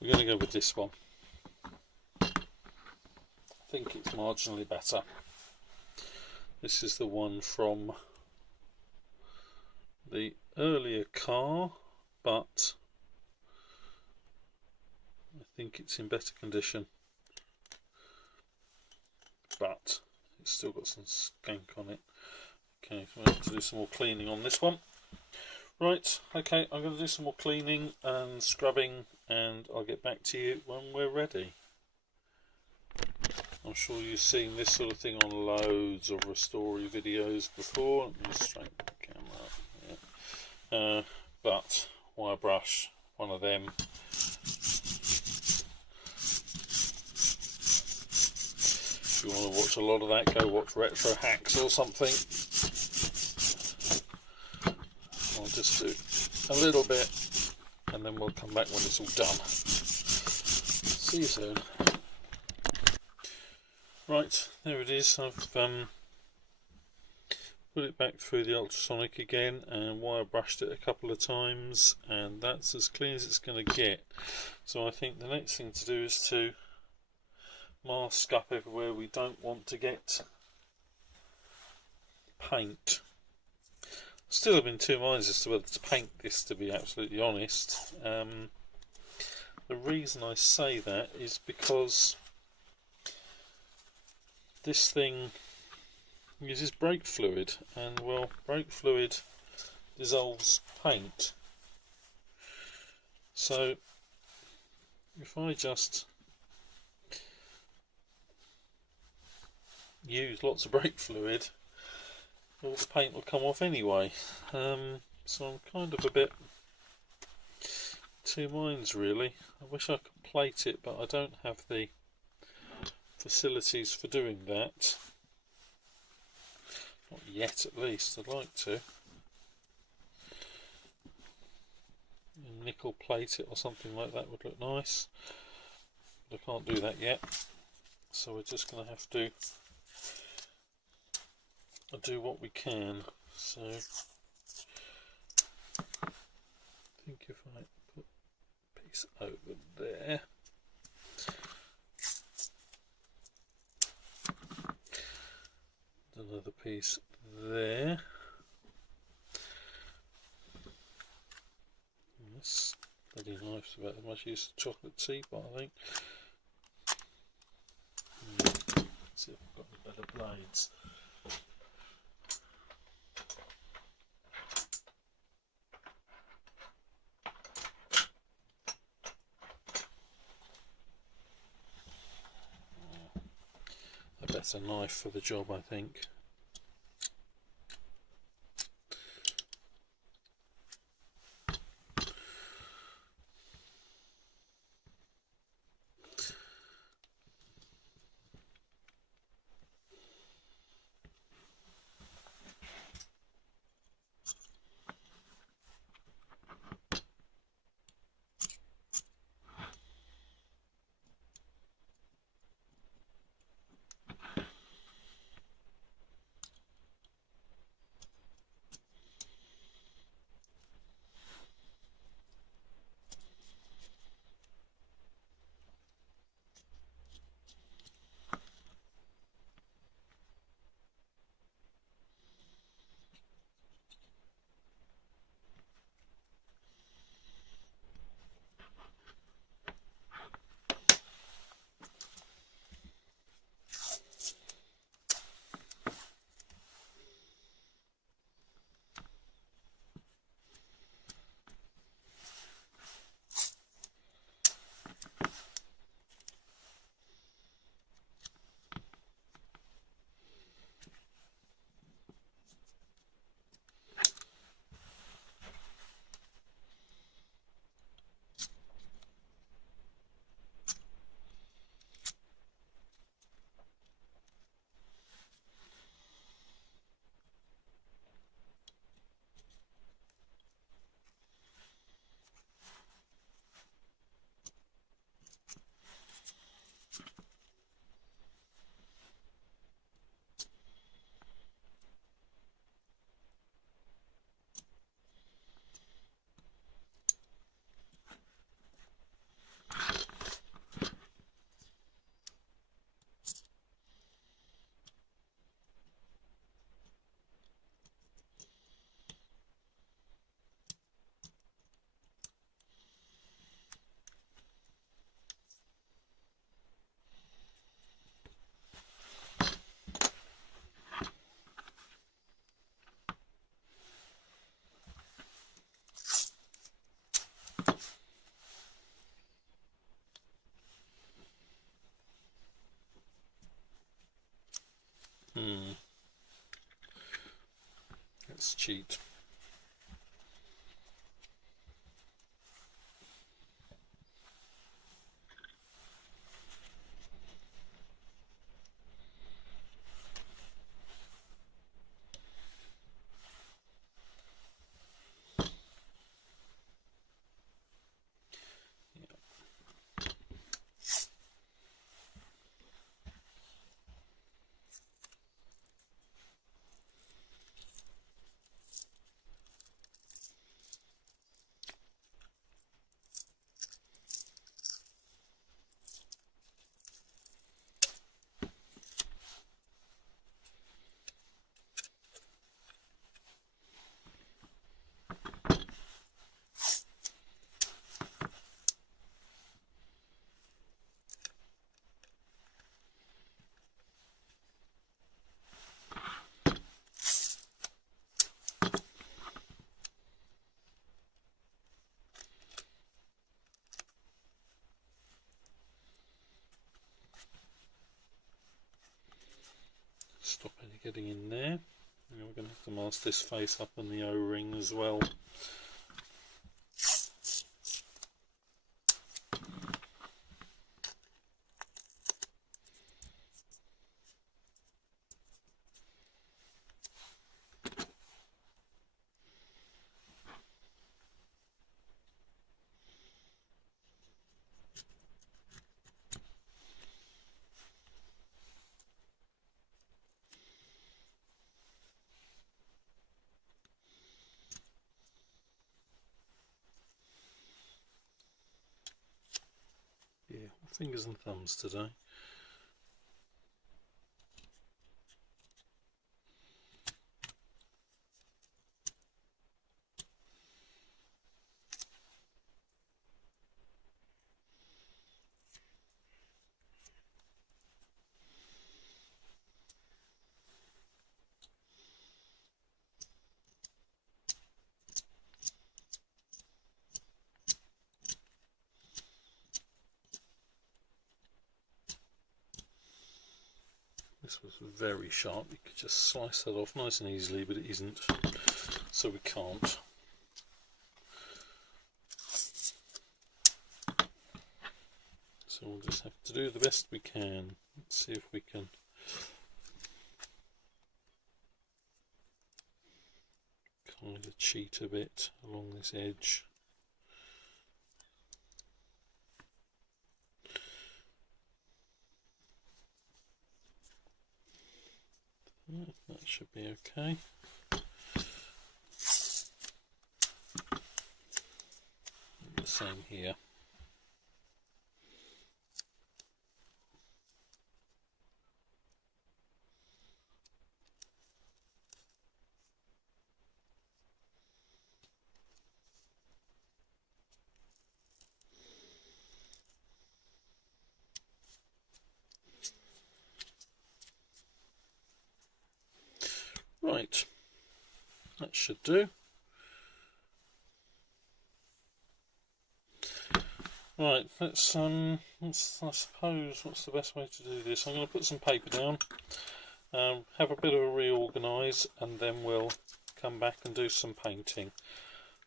We're going to go with this one. I think it's marginally better. This is the one from the earlier car, but I think it's in better condition. But it's still got some skank on it. Okay, so I have to do some more cleaning on this one. Right, okay, I'm going to do some more cleaning and scrubbing, and I'll get back to you when we're ready. I'm sure you've seen this sort of thing on loads of restory videos before. Let me just straighten the camera up. Yeah. But wire brush, one of them. If you want to watch a lot of that, go watch Retro Hacks or something. I'll just do a little bit and then we'll come back when it's all done. See you soon. Right, there it is. I've put it back through the ultrasonic again and wire brushed it a couple of times, and that's as clean as it's going to get. So I think the next thing to do is to mask up everywhere we don't want to get paint. Still have been two minds as to whether to paint this, to be absolutely honest. The reason I say that is because this thing uses brake fluid, and well, brake fluid dissolves paint. So if I just use lots of brake fluid, all the paint will come off anyway. So I'm kind of a bit two minds really. I wish I could plate it, but I don't have the facilities for doing that. Not yet, at least. I'd like to. Nickel plate it or something like that would look nice. But I can't do that yet. So we're just going to have to do what we can. So I think if I put a piece over there, another piece there. This bloody knife's about as much use as a chocolate teapot, I think. Let's see if I've got any better blades. A better knife for the job, I think. Let's cheat. stop any getting in there. And we're going to have to mask this face up and the O-ring as well. Yeah, fingers and thumbs today. This was very sharp. You could just slice that off nice and easily, but it isn't, so we can't. So we'll just have to do the best we can. Let's see if we can kind of cheat a bit along this edge. That should be okay. The same here. Right, that should do. Right, let's I suppose, what's the best way to do this? I'm going to put some paper down, have a bit of a reorganise, and then we'll come back and do some painting.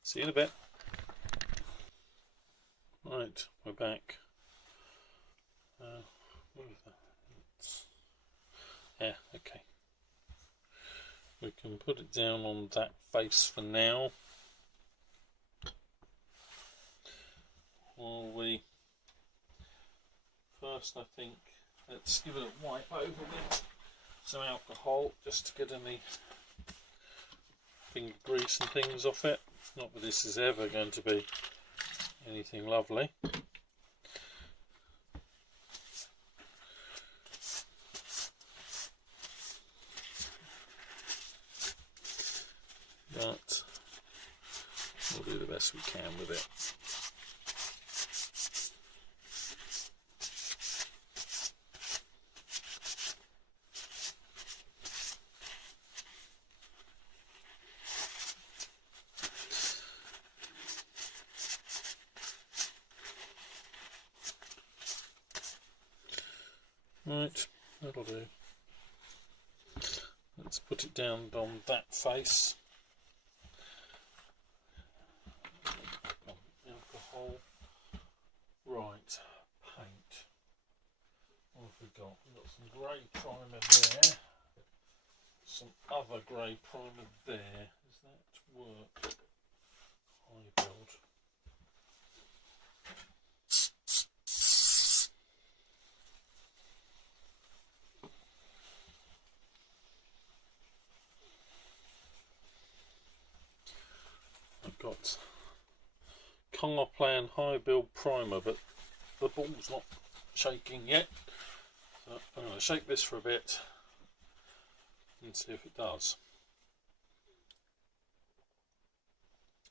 See you in a bit. Right, we're back. What is that? Yeah, okay. We can put it down on that face for now. While we first, I think, let's give it a wipe over with some alcohol just to get any finger grease and things off it. Not that this is ever going to be anything lovely. But we'll do the best we can with it. Right, that'll do. Let's put it down on that face. Alcohol. Right, paint. What have we got? We've got some grey primer there. Some other grey primer there. Does that work? High build. I've got Car Plan High Build Primer, but the ball's not shaking yet. So I'm going to shake this for a bit and see if it does.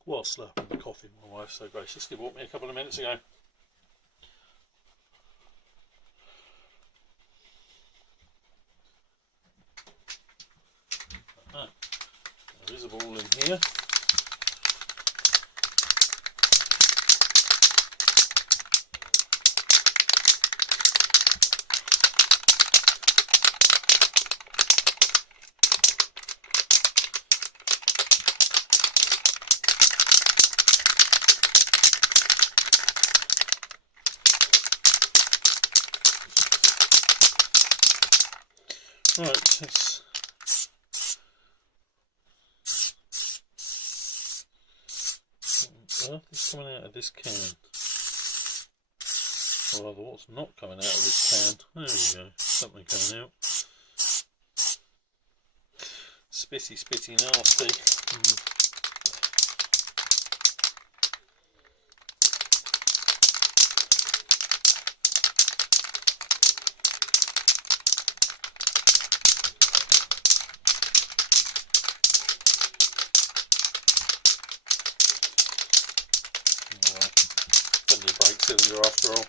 While slurping the coffee, my wife so graciously bought me a couple of minutes ago. There is a ball in here. Right, let's what is coming out of this can? Or rather, what's not coming out of this can? There we go, something coming out. Spitty, nasty. Plenty of brake cylinder after all.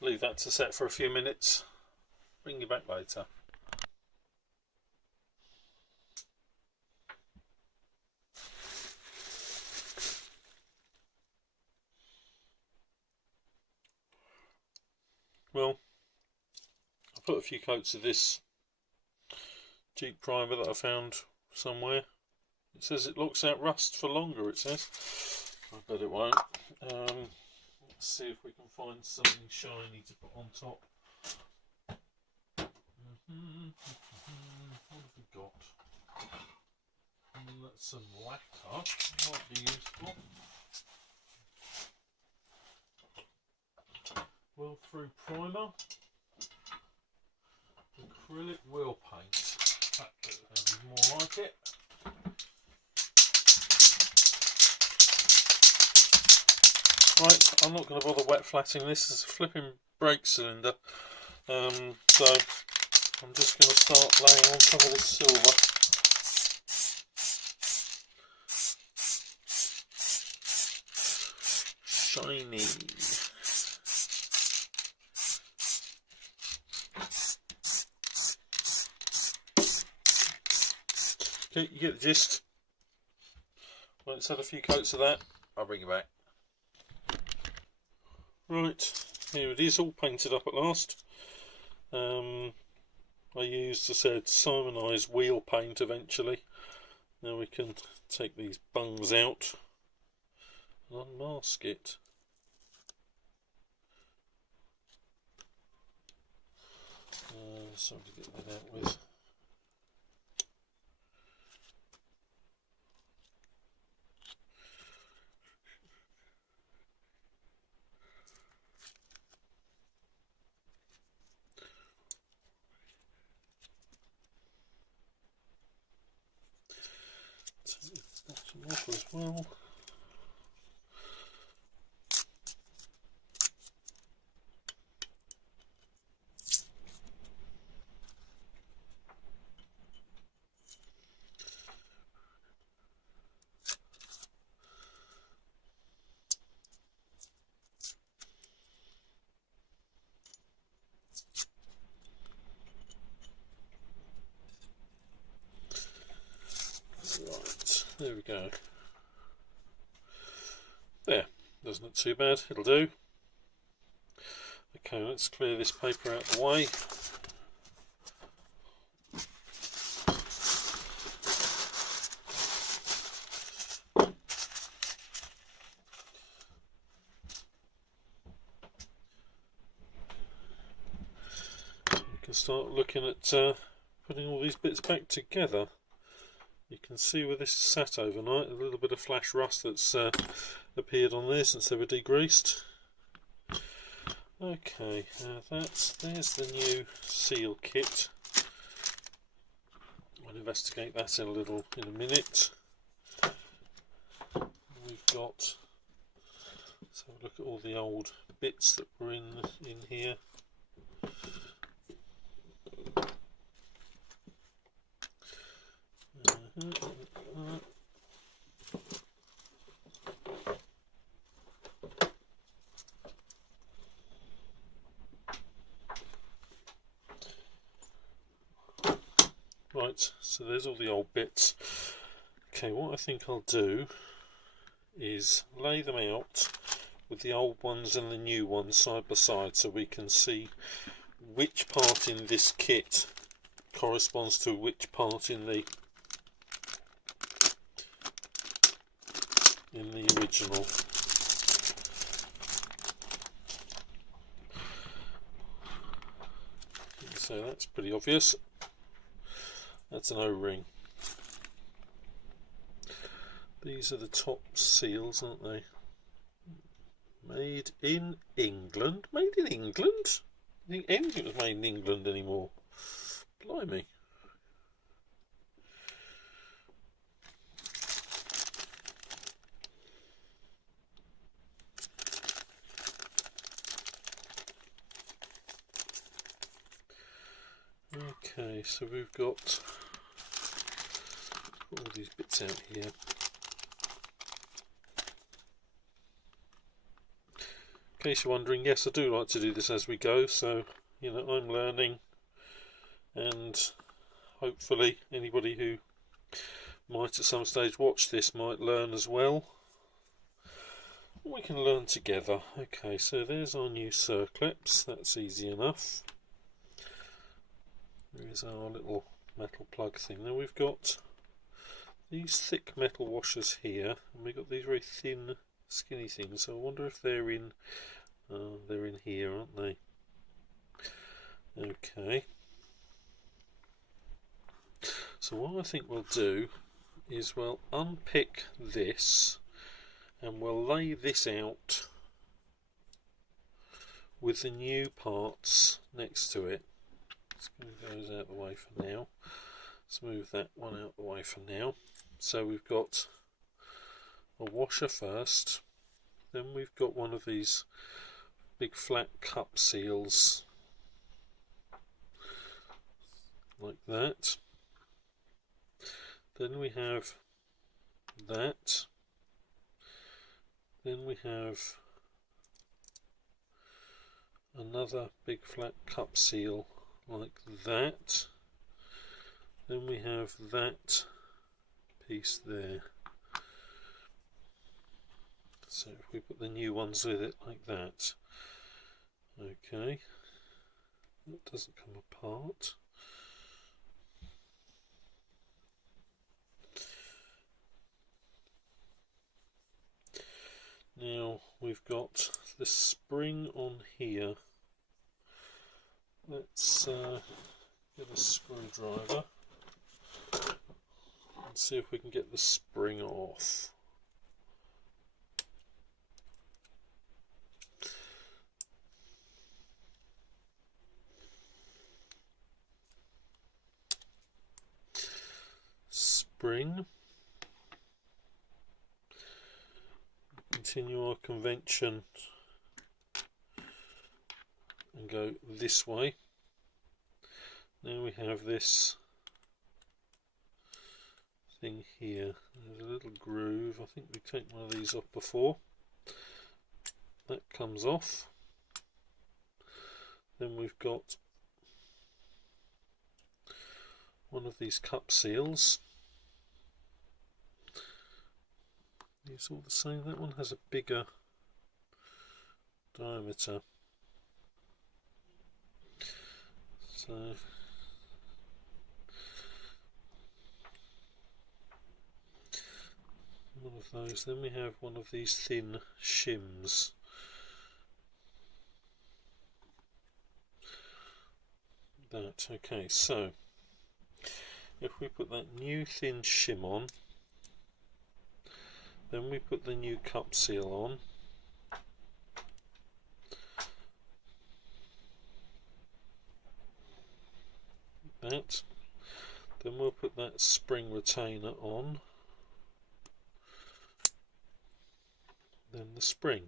Leave that to set for a few minutes. Bring you back later. Well, I put a few coats of this Jeep primer that I found somewhere. It says it locks out rust for longer, it says. I bet it won't. Let's see if we can find something shiny to put on top. What have we got? That's some lacquer. Might be useful. Well through primer. Acrylic wheel paint. That's more like it. Right, I'm not going to bother wet flatting this. It's a flipping brake cylinder. So I'm just going to start laying on some of this silver. Shiny. Okay, you get the gist. When it's had a few coats of that, I'll bring you back. Right, here it is, all painted up at last. I used, as I said, Simonized wheel paint eventually. Now we can take these bungs out and unmask it. Something to get that out with. Bottom off as well. Right, there we go. There, doesn't look too bad, it'll do. Okay, let's clear this paper out of the way. We can start looking at putting all these bits back together. You can see where this sat overnight, a little bit of flash rust that's appeared on there since they were degreased. Okay, there's the new seal kit. I'll investigate that in a minute. We've got, let's have a look at all the old bits that were in here. Right, so there's all the old bits. Okay, what I think I'll do is lay them out with the old ones and the new ones side by side, so we can see which part in this kit corresponds to which part in the original. So that's pretty obvious. That's an O-ring. These are the top seals, aren't they? Made in England? Made in England? I think anything was made in England anymore. Blimey. Okay, so we've got all these bits out here. In case you're wondering, yes, I do like to do this as we go, so, you know, I'm learning, and hopefully anybody who might at some stage watch this might learn as well. We can learn together. Okay, so there's our new circlips, that's easy enough. There's our little metal plug thing. Now we've got these thick metal washers here, and we've got these very thin skinny things, so I wonder if they're in here, aren't they? Okay, so what I think we'll do is we'll unpick this and we'll lay this out with the new parts next to it. Let's move those out of the way for now. Let's move that one out of the way for now. So we've got a washer first, then we've got one of these big flat cup seals like that. Then we have that. Then we have another big flat cup seal like that. Then we have that piece there. So if we put the new ones with it like that, okay, that doesn't come apart. Now we've got the spring on here. Let's get a screwdriver and see if we can get the spring off. Spring. Continue our convention and go this way. Now we have this thing here. There's a little groove. I think we take one of these off before. That comes off. Then we've got one of these cup seals. It's all the same. That one has a bigger diameter. So one of those. Then we have one of these thin shims. That, okay, so if we put that new thin shim on, then we put the new cup seal on, that, then we'll put that spring retainer on, then the spring.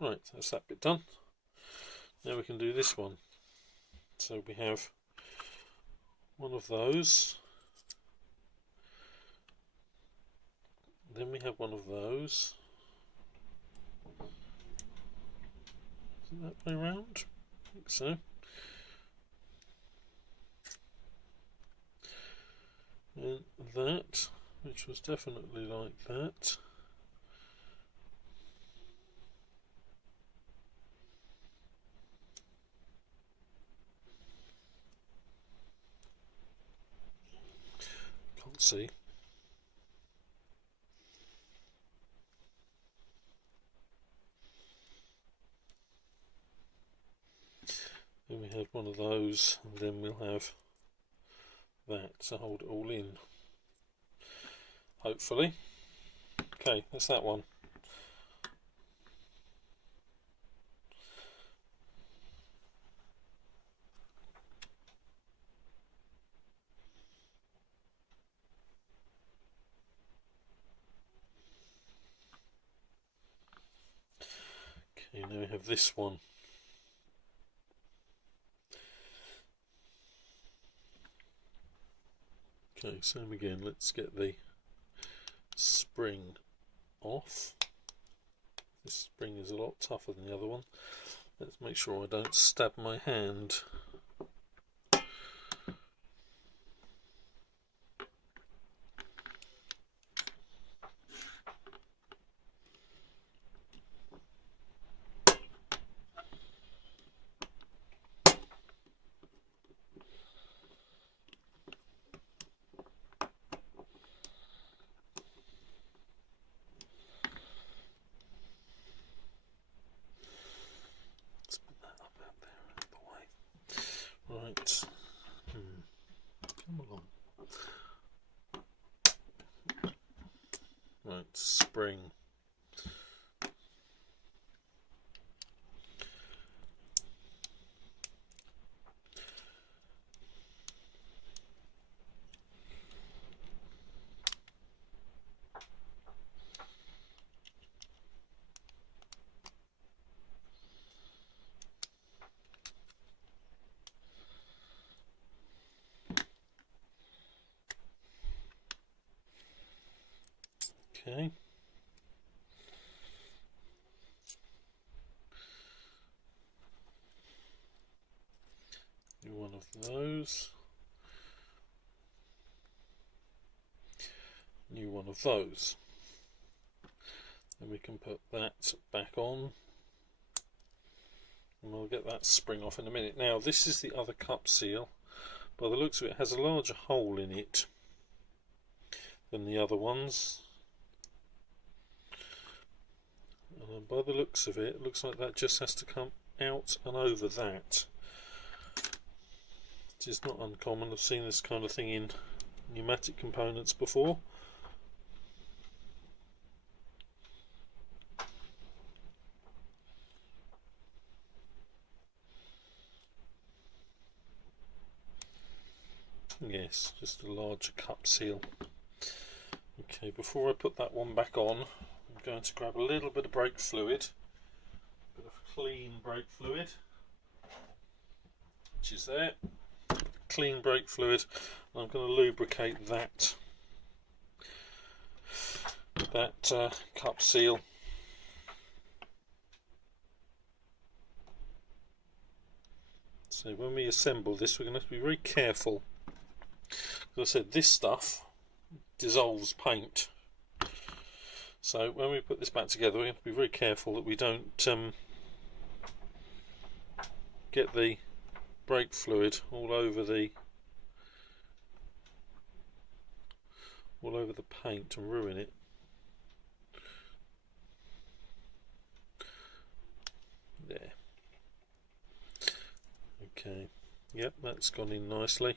Right, that's that bit done. Now we can do this one. So we have one of those, then we have one of those. Is it that way round? I think so. And that, which was definitely like that. can't see. Then we have one of those, and then we'll have that to hold it all in, hopefully. Okay, that's that one. Okay, now we have this one. Okay, same again, let's get the spring off. This spring is a lot tougher than the other one. Let's make sure I don't stab my hand. Right, come along. Right, spring. Okay. Do one of those. New one of those. Then we can put that back on, and we'll get that spring off in a minute. Now this is the other cup seal. By the looks of it, it has a larger hole in it than the other ones, and by the looks of it, it looks like that just has to come out and over that, which is not uncommon. I've seen this kind of thing in pneumatic components before. Yes, just a larger cup seal. Okay, before I put that one back on, I'm going to grab a little bit of brake fluid, a bit of clean brake fluid, which is there. Clean brake fluid, and I'm going to lubricate that cup seal. So when we assemble this, we're going to have to be very careful. As I said, this stuff dissolves paint, so when we put this back together, we have to be very careful that we don't get the brake fluid all over the paint and ruin it. There. Okay, yep, that's gone in nicely.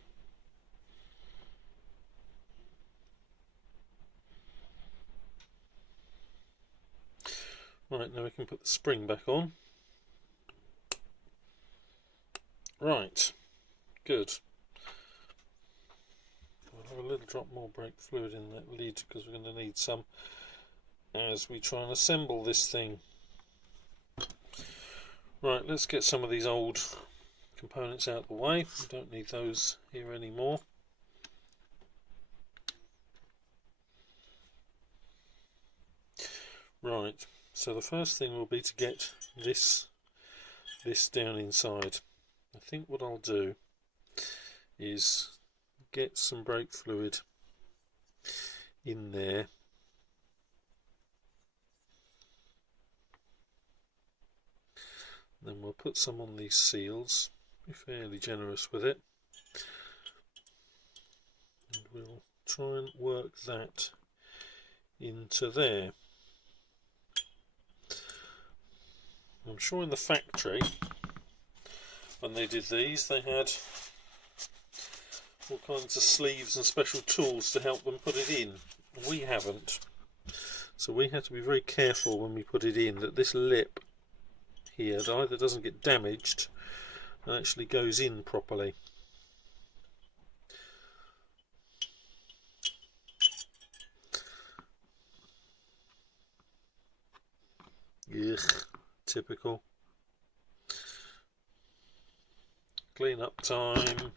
Right, now we can put the spring back on. Right, good. I'll have a little drop more brake fluid in that lid because we're going to need some as we try and assemble this thing. Right, let's get some of these old components out of the way. We don't need those here anymore. Right, so the first thing will be to get this down inside. I think what I'll do is get some brake fluid in there. Then we'll put some on these seals, be fairly generous with it. And we'll try and work that into there. I'm sure in the factory, when they did these, they had all kinds of sleeves and special tools to help them put it in. We haven't. So we have to be very careful when we put it in that this lip here either doesn't get damaged and actually goes in properly. Ugh, typical. Clean up time.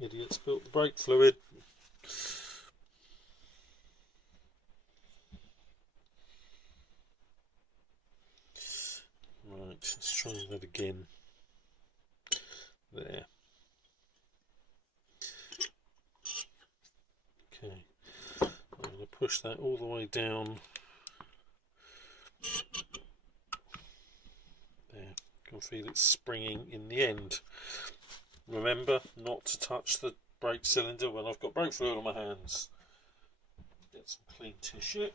Idiot spilt the brake fluid. Right, let's try that again. There. Okay, I'm going to push that all the way down. There, you can feel it springing in the end. Remember not to touch the brake cylinder when I've got brake fluid on my hands. Get some clean tissue.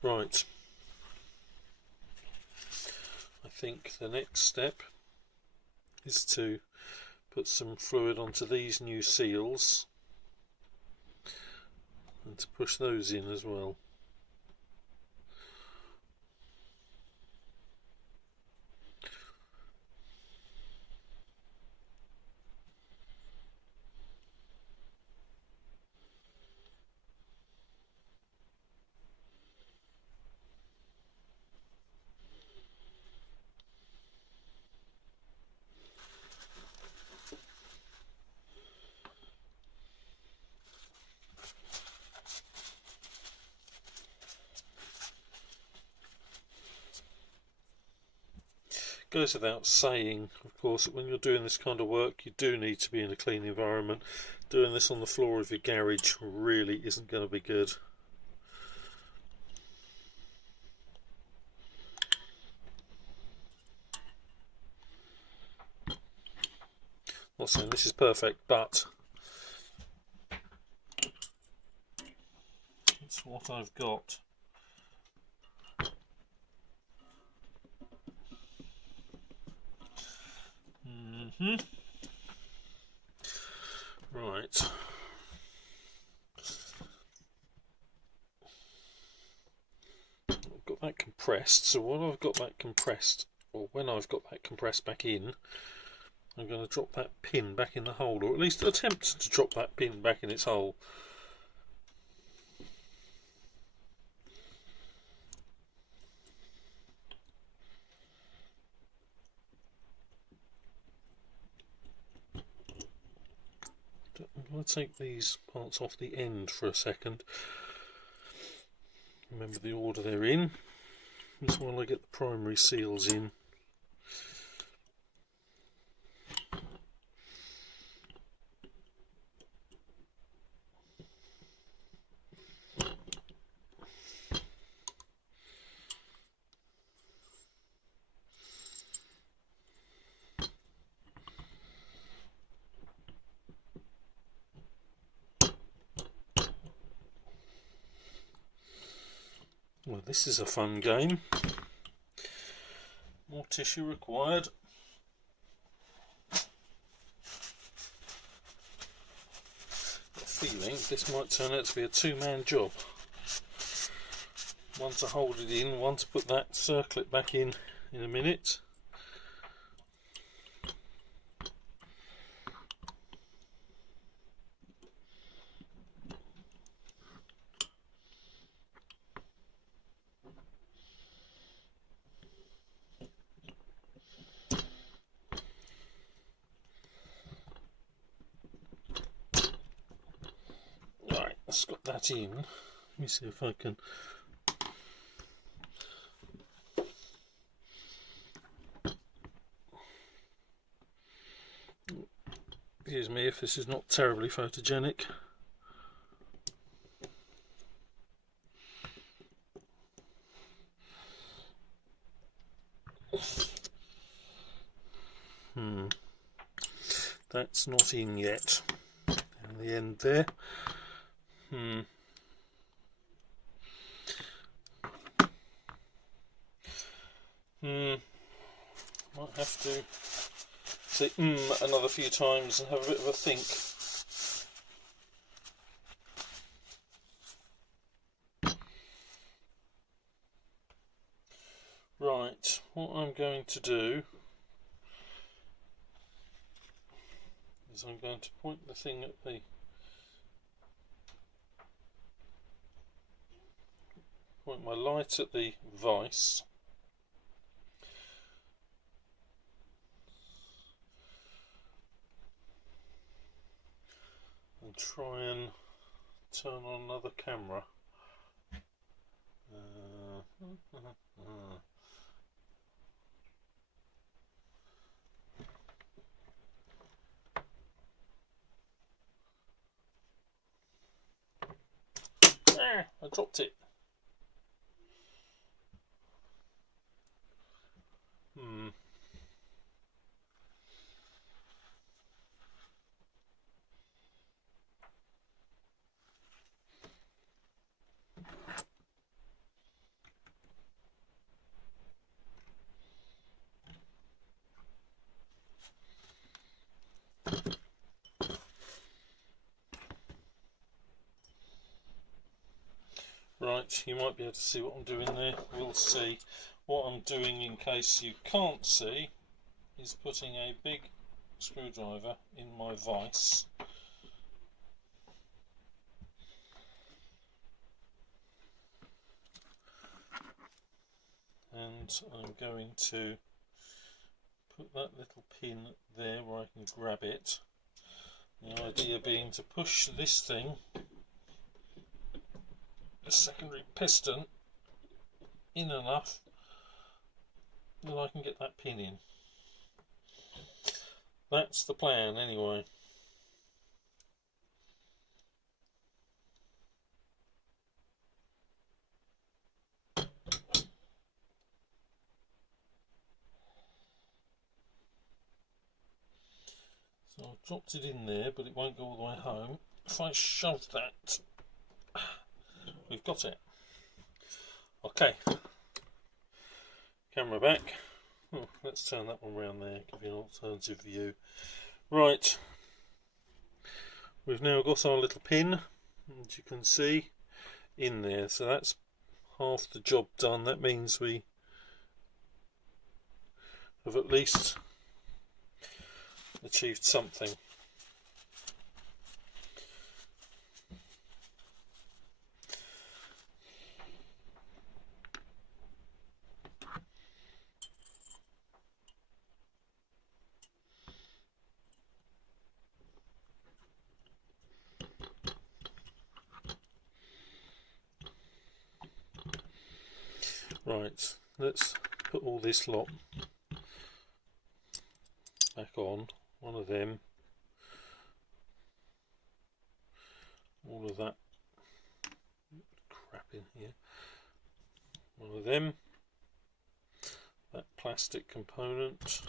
Right, I think the next step is to put some fluid onto these new seals and to push those in as well. Goes without saying, of course, that when you're doing this kind of work you do need to be in a clean environment. Doing this on the floor of your garage really isn't going to be good. Not saying this is perfect, but it's what I've got. Right. I've got that compressed, so when I've got that compressed back in, I'm going to drop that pin back in the hole, or at least attempt to drop that pin back in its hole. I'm going to take these parts off the end for a second. Remember the order they're in. Just while I get the primary seals in. Well, this is a fun game. More tissue required. Got a feeling this might turn out to be a two-man job. One to hold it in, one to put that circlet back in a minute. Right, let's got that in. Let me see if I can. Excuse me if this is not terribly photogenic. that's not in yet. And the end there. Might have to say another few times and have a bit of a think. Right, what I'm going to do is I'm going to point the thing at the point my light at the vice, and try and turn on another camera. I dropped it. Right, you might be able to see what I'm doing there. We'll see. What I'm doing, in case you can't see, is putting a big screwdriver in my vice. And I'm going to put that little pin there where I can grab it. The idea being to push this thing, the secondary piston, in enough that I can get that pin in. That's the plan anyway. So I've dropped it in there, but it won't go all the way home. If I shove that, we've got it. Okay, camera back. Let's turn that one round there, give you an alternative view. Right, we've now got our little pin, as you can see, in there. So that's half the job done. That means we have at least achieved something. Right, let's put all this lot back on. One of them, all of that crap in here. One of them, that plastic component.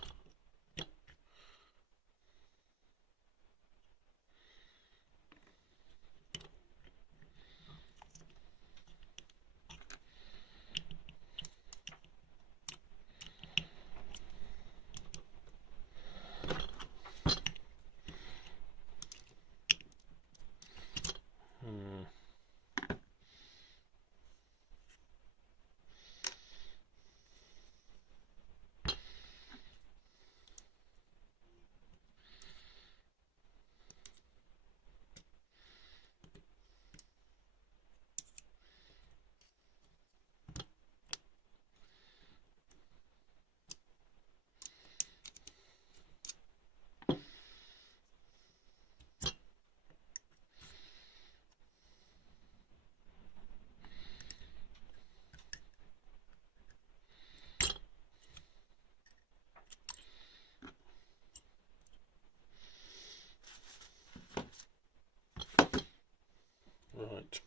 Right,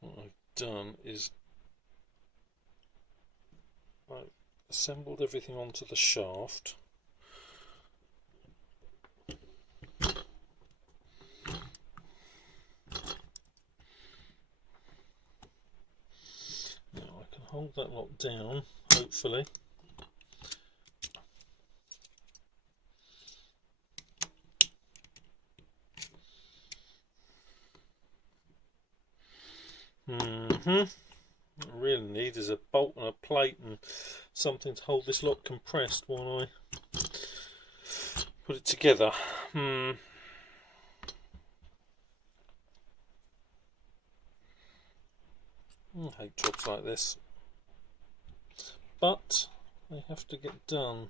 what I've done is I've assembled everything onto the shaft. hold that lot down, hopefully. What I really need is a bolt and a plate and something to hold this lot compressed while I put it together. I hate jobs like this, but they have to get done.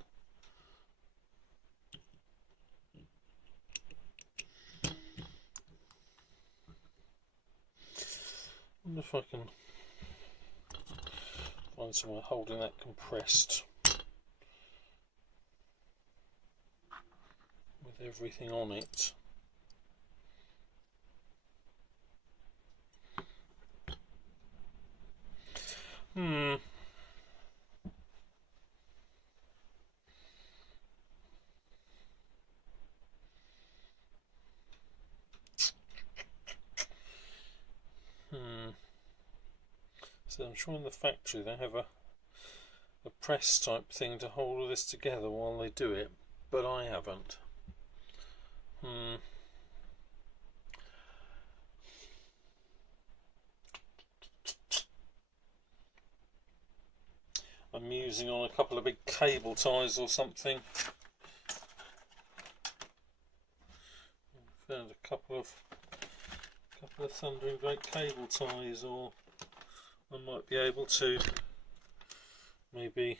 I wonder if I can find somewhere holding that compressed with everything on it. So I'm sure in the factory they have a press type thing to hold all this together while they do it, but I haven't. I'm using on a couple of big cable ties or something. Found a couple of thundering great cable ties, or I might be able to maybe.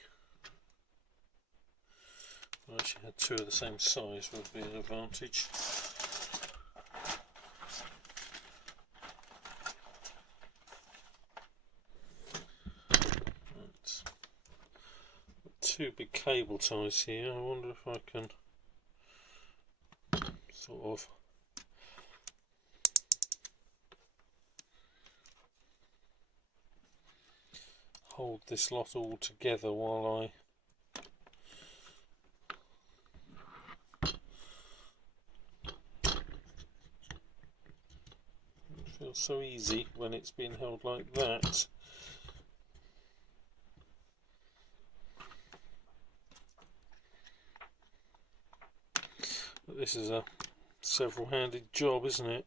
I actually had two of the same size, would be an advantage. Right. Two big cable ties here. I wonder if I can sort of hold this lot all together while I it feels so easy when it's being held like that. But this is a several-handed job, isn't it?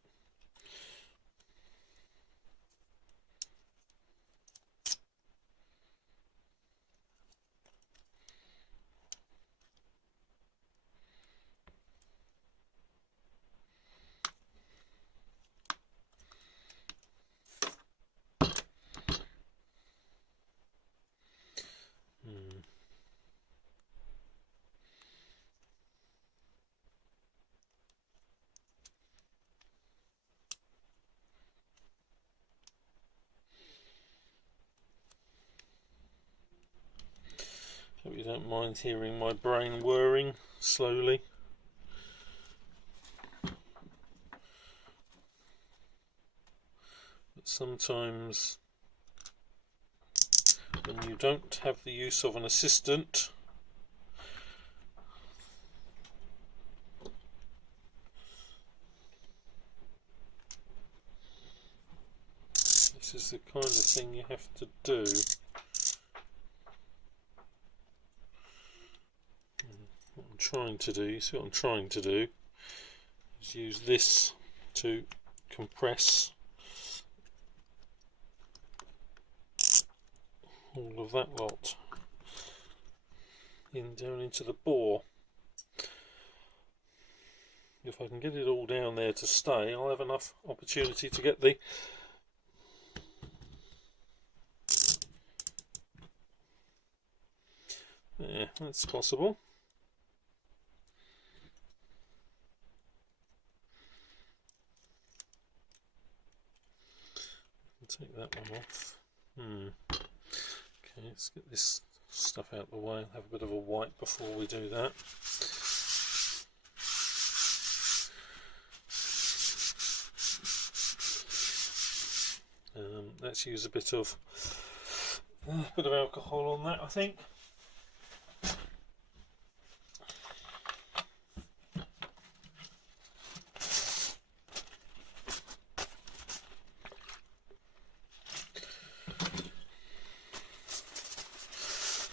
Hope you don't mind hearing my brain whirring slowly. But sometimes when you don't have the use of an assistant, this is the kind of thing you have to do. What I'm trying to do, you see what I'm trying to do, is use this to compress all of that lot down into the bore. If I can get it all down there to stay, I'll have enough opportunity to get the yeah, that's possible. Take that one off. Okay, let's get this stuff out of the way. Have a bit of a wipe before we do that. Let's use a bit of alcohol on that, I think.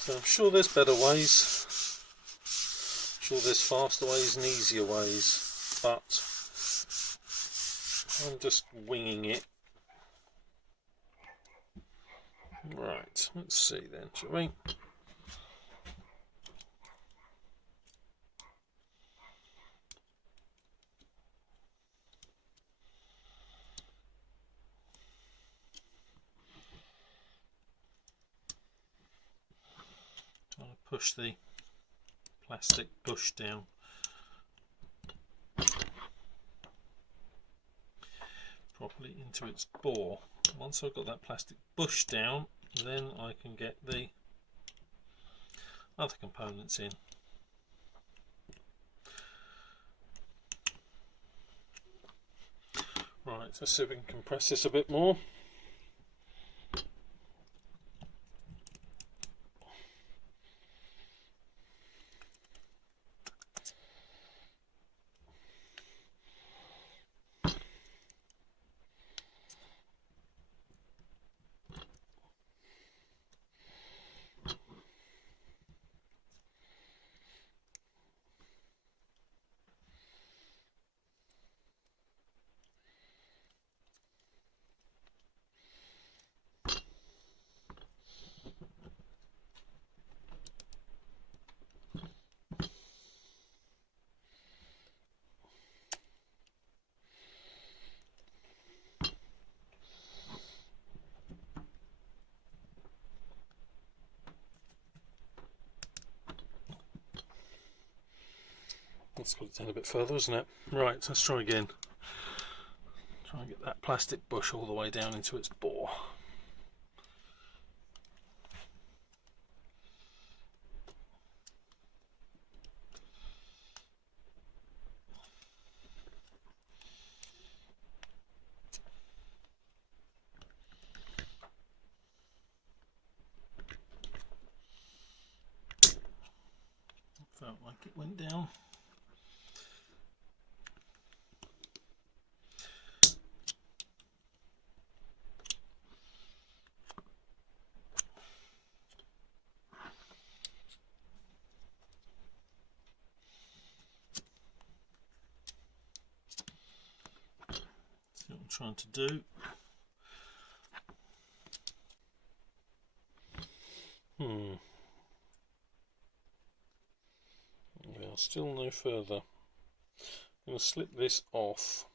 So I'm sure there's better ways. I'm sure there's faster ways and easier ways, but I'm just winging it. Right, let's see then, shall we? Trying to push the plastic bush down properly into its bore. Once I've got that plastic bush down, then I can get the other components in. Right, let's see if we can compress this a bit more. That's got it down a bit further, isn't it? Right, let's try again. Try and get that plastic bush all the way down into its bore. Felt like it went down. See what I'm trying to do. Yeah, still no further. I'm going to slip this off.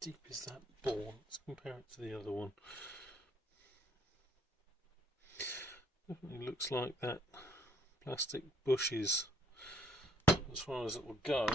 Deep is that bore? Let's compare it to the other one. Definitely looks like that plastic bush is as far as it will go.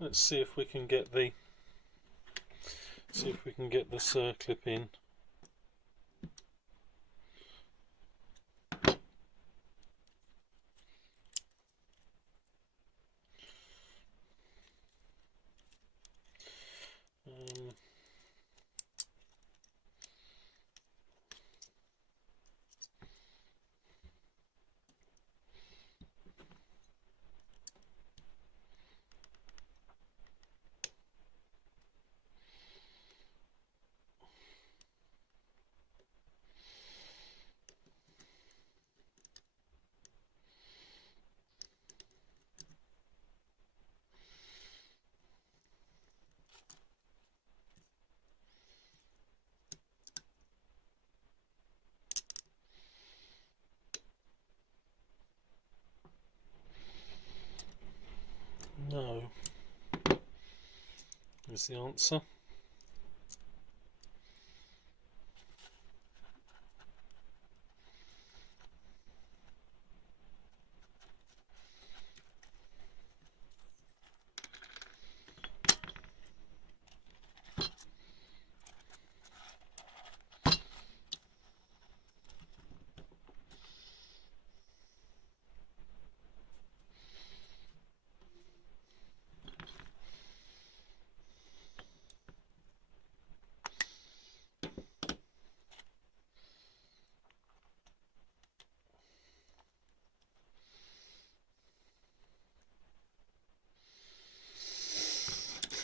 Let's see if we can get the circlip in. is the answer.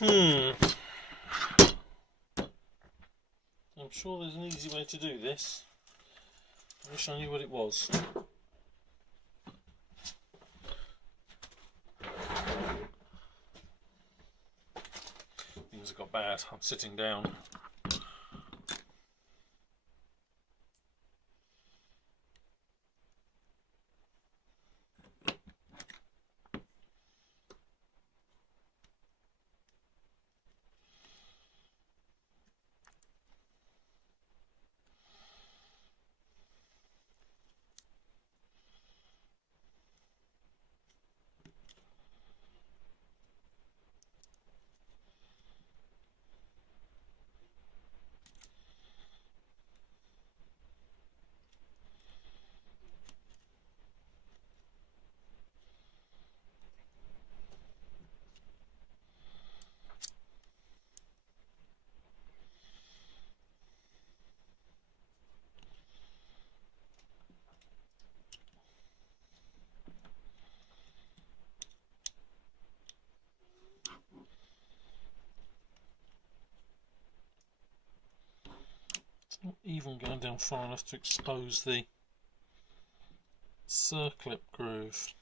I'm sure there's an easy way to do this. I wish I knew what it was. Things have got bad. I'm sitting down. Not even going down far enough to expose the circlip groove.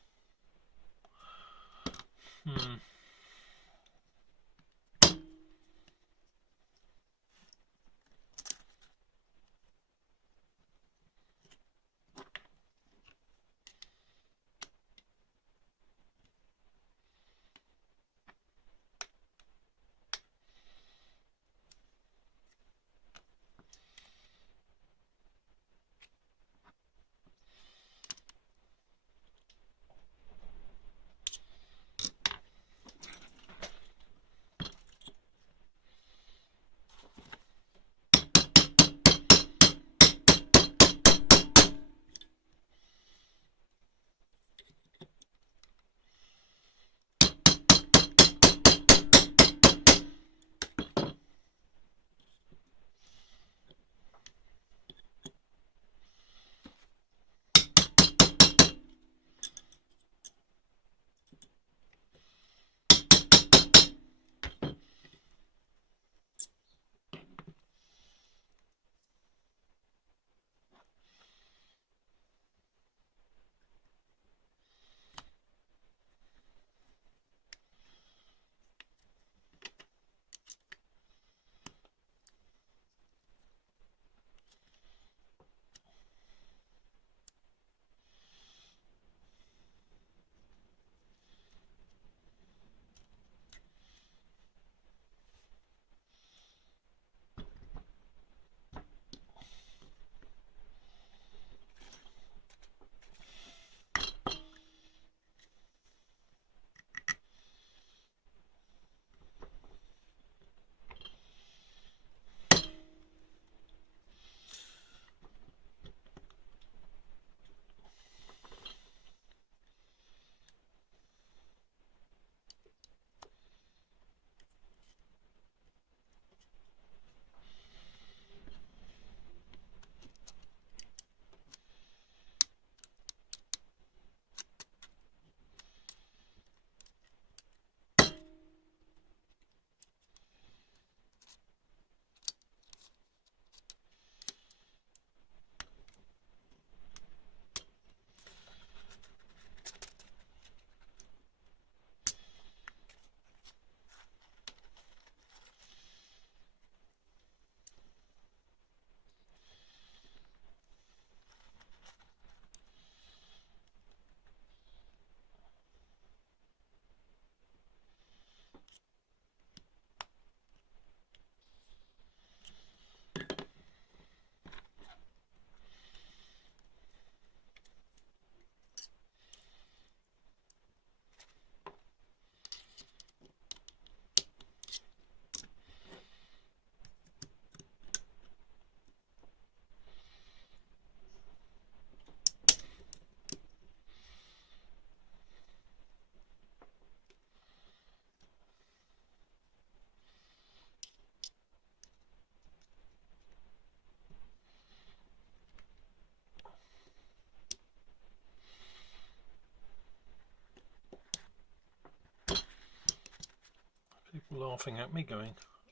laughing at me going,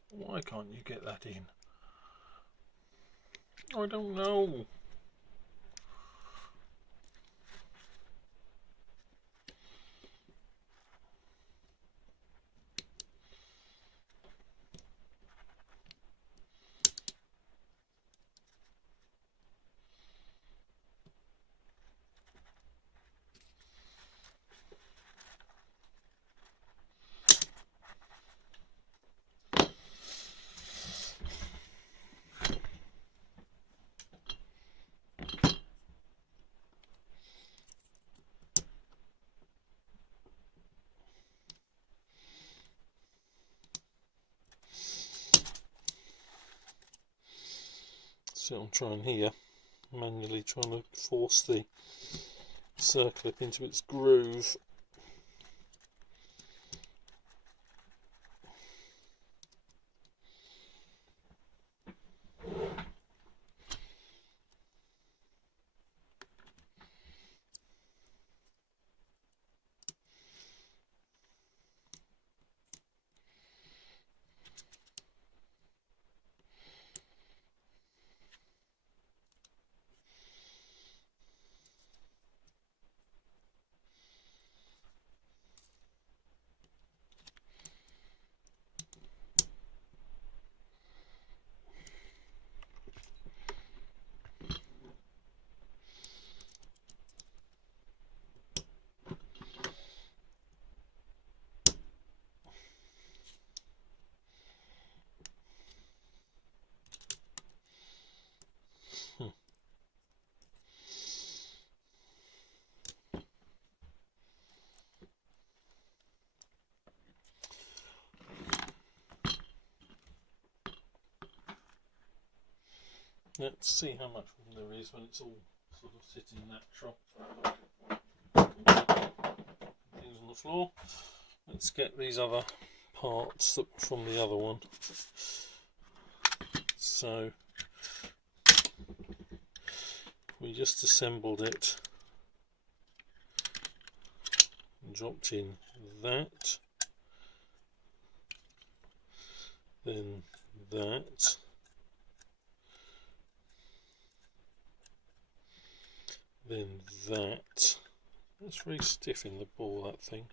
why can't you get that in? I don't know. So I'm trying here, manually trying to force the circlip into its groove. Let's see how much room there is when it's all sort of sitting natural. Things on the floor. Let's get these other parts from the other one. So we just assembled it and dropped in that, then that, then that. That's very stiff in the ball, that thing.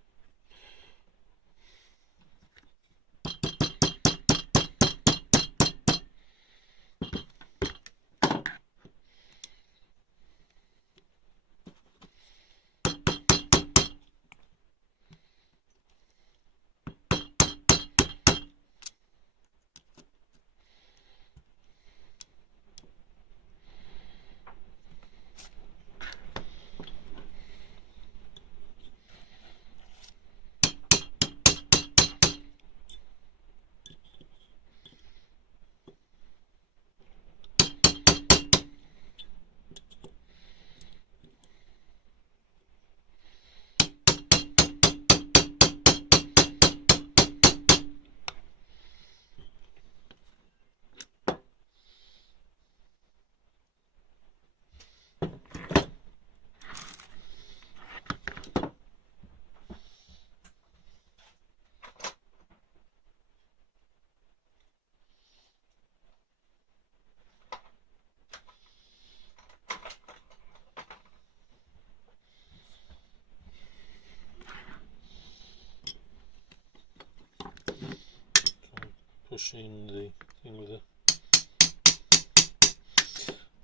Push in the thing with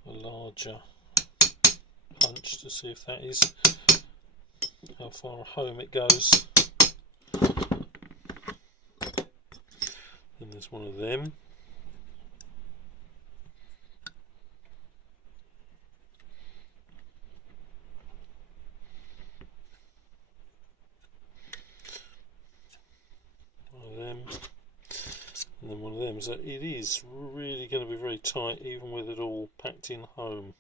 a larger punch to see if that is how far home it goes. And there's one of them. One of them. And then one of them. So it is really going to be very tight, even with it all packed in home.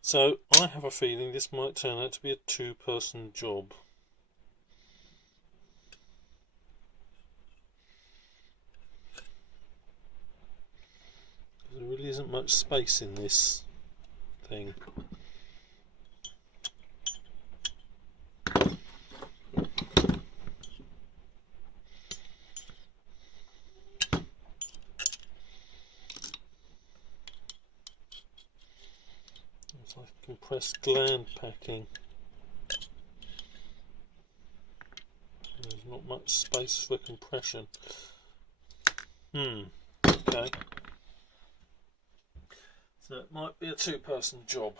So I have a feeling this might turn out to be a two-person job. There really isn't much space in this thing. Looks like compressed gland packing. There's not much space for compression. Okay. So it might be a two-person job.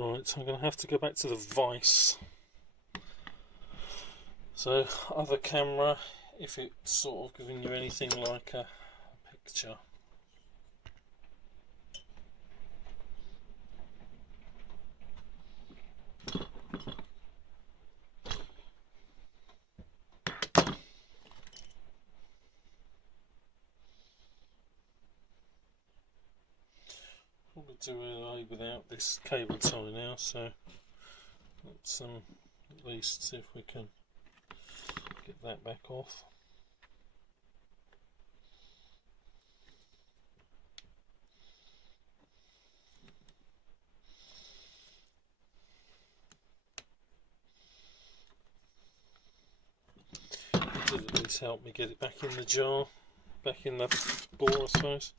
Right, so I'm going to have to go back to the vice. So, other camera, if it's sort of giving you anything like a picture. Probably do away without this cable tie now, so let's at least see if we can get that back off. It did at least help me get it back in the jar, back in the bore, I suppose.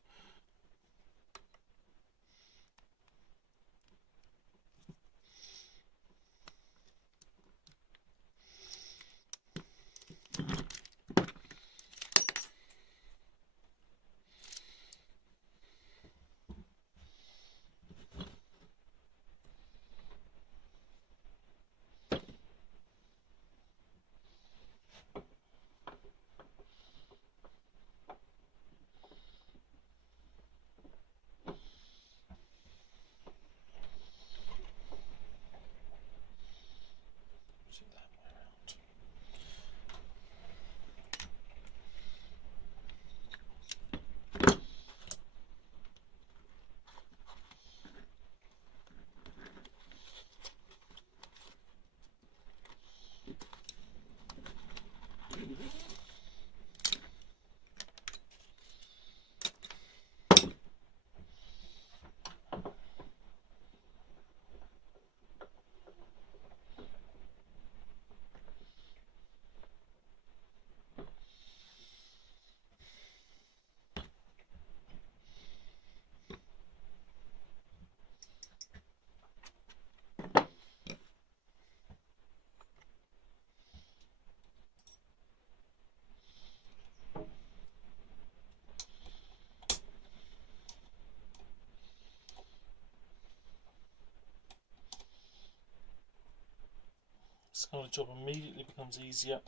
This kind of job immediately becomes easier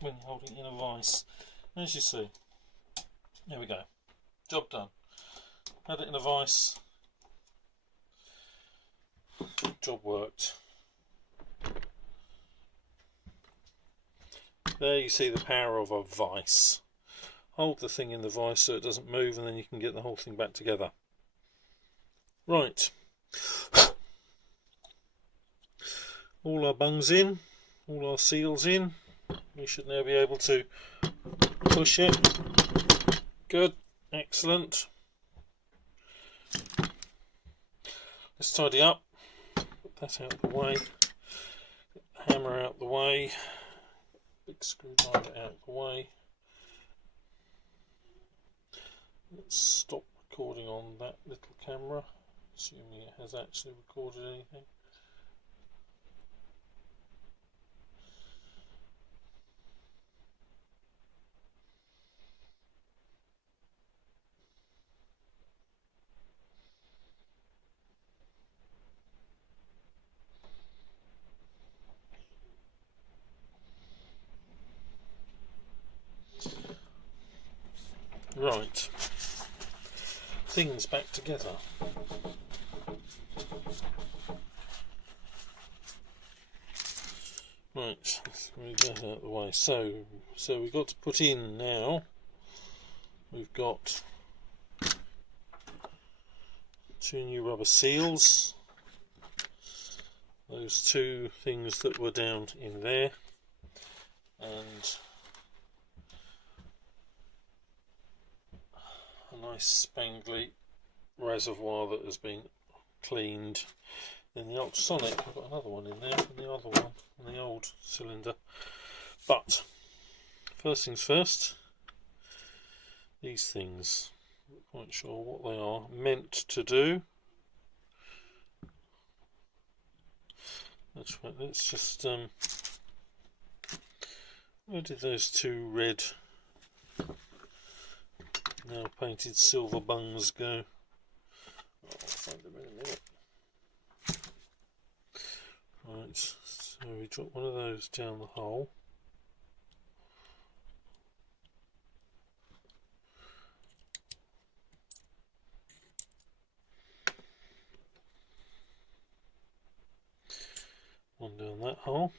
when you're holding it in a vice. As you see, there we go, job done. Had it in a vice, job worked. There you see the power of a vice. hold the thing in the vise so it doesn't move, and then you can get the whole thing back together. Right, all our bungs in, all our seals in. We should now be able to push it. Good, excellent. Let's tidy up. Put that out of the way. Get the hammer out of the way. Big screwdriver out of the way. Let's stop recording on that little camera, assuming it has actually recorded anything. Right, things back together. Right, let's move that out of the way. So we've got to put in now. We've got 2 new rubber seals. Those 2 things that were down in there, and a nice spangly reservoir that has been cleaned. In the ultrasonic, I've got another one in there, and the other one in the old cylinder. But first things first, these things, I'm not quite sure what they are meant to do. That's right, let's just where did those 2 red now painted silver bungs go? I'll find them in a minute. Right, so we drop one of those down the hole. One down that hole.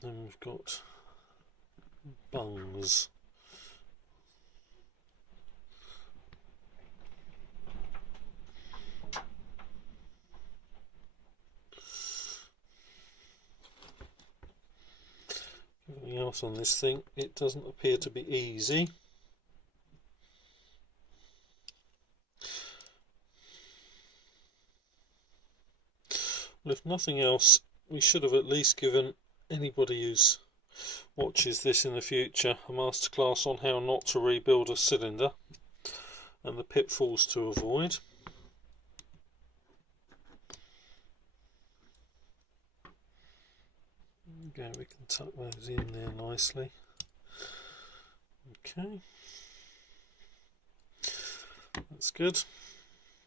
Then we've got bungs. Everything else on this thing, it doesn't appear to be easy. Well, if nothing else, we should have at least given anybody who watches this in the future a masterclass on how not to rebuild a cylinder and the pitfalls to avoid. Okay, we can tuck those in there nicely. Okay, that's good.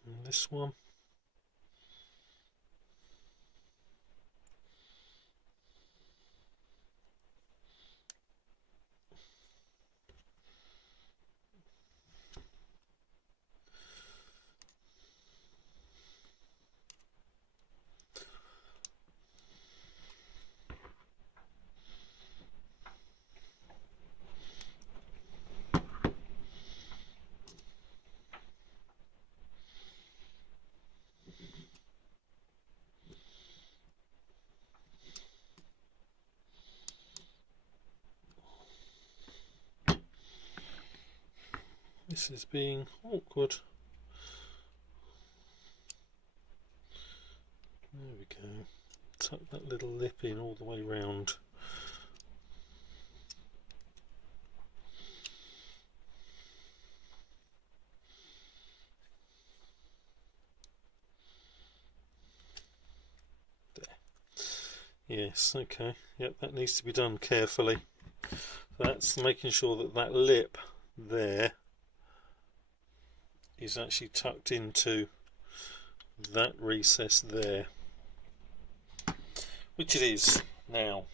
And this one. This is being awkward. There we go. Tuck that little lip in all the way round. There. Yes, okay. Yep, that needs to be done carefully. That's making sure that that lip there is actually tucked into that recess there, which it is now.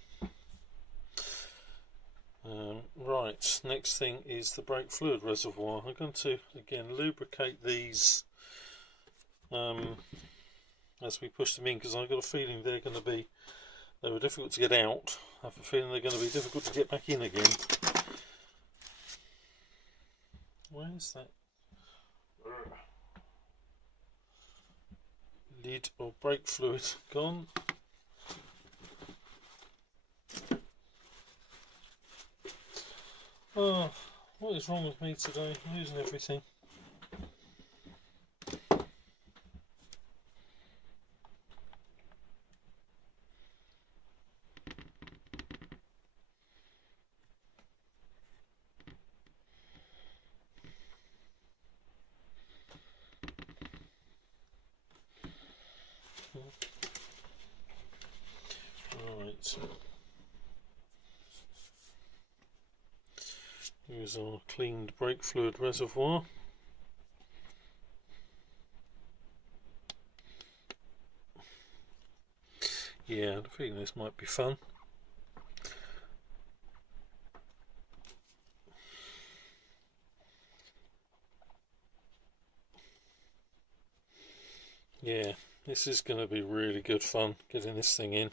Right, next thing is the brake fluid reservoir. I'm going to again lubricate these as we push them in, because I've got a feeling they were difficult to get out. I have a feeling they're going to be difficult to get back in again. Where's that lid or brake fluid gone? Oh, what is wrong with me today? I'm losing everything. Right. Here's our cleaned brake fluid reservoir. Yeah, I think this might be fun. Yeah, this is going to be really good fun getting this thing in.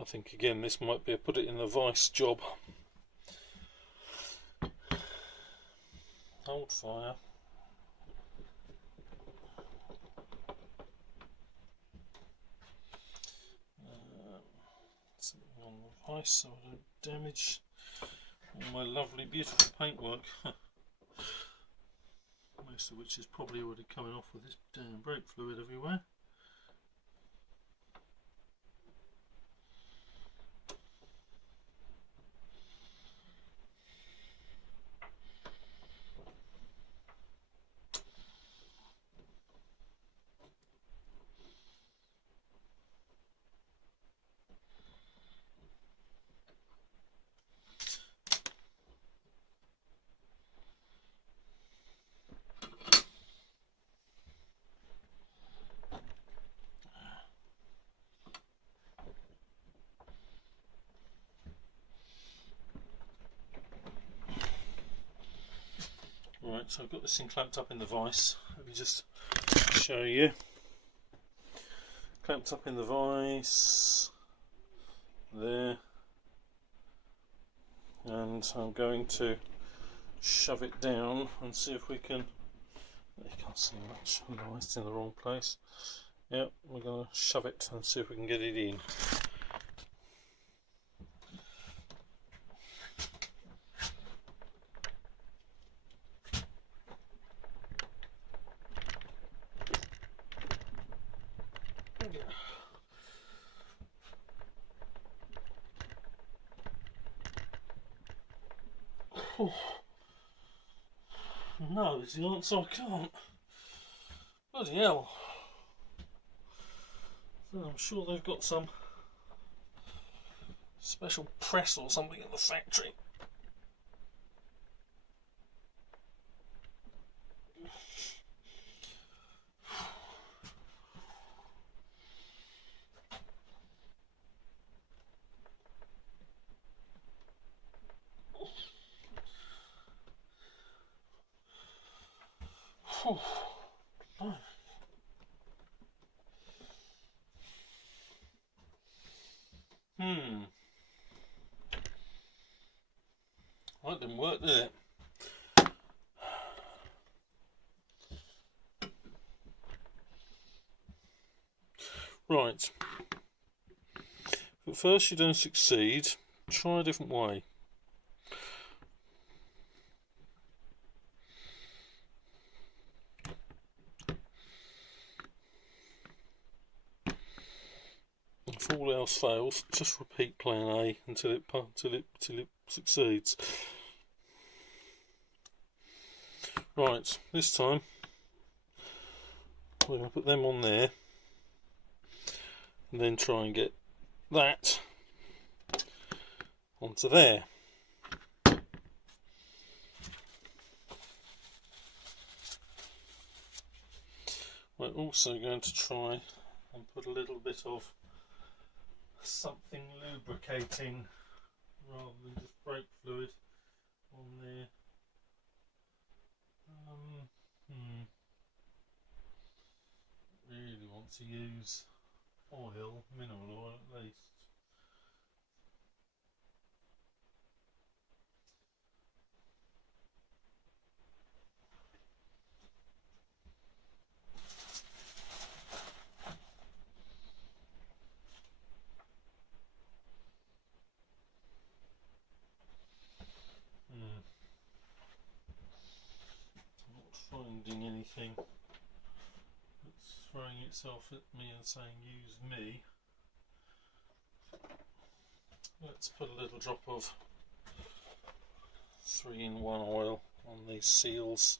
I think again this might be a put it in the vice job. Hold fire. Something on the vice so I don't damage all my lovely beautiful paintwork. Most of which is probably already coming off with this damn brake fluid everywhere. Right, so I've got this thing clamped up in the vise. Let me just show you. Clamped up in the vise there, and I'm going to shove it down and see if we can. You can't see much, no, it's in the wrong place. Yep, we're going to shove it and see if we can get it in. Oh. No, is the answer. I can't. Bloody hell. I'm sure they've got some special press or something in the factory. Oh. That didn't work, did it? Right. If at first you don't succeed, try a different way. If all else fails, just repeat plan A until it succeeds. Right, this time we're going to put them on there and then try and get that onto there. also going to try and put a little bit of something lubricating rather than just brake fluid on there. Really want to use oil, mineral oil at least. Not finding anything that's throwing itself at me and saying use me. Let's put a little drop of 3-in-1 oil on these seals.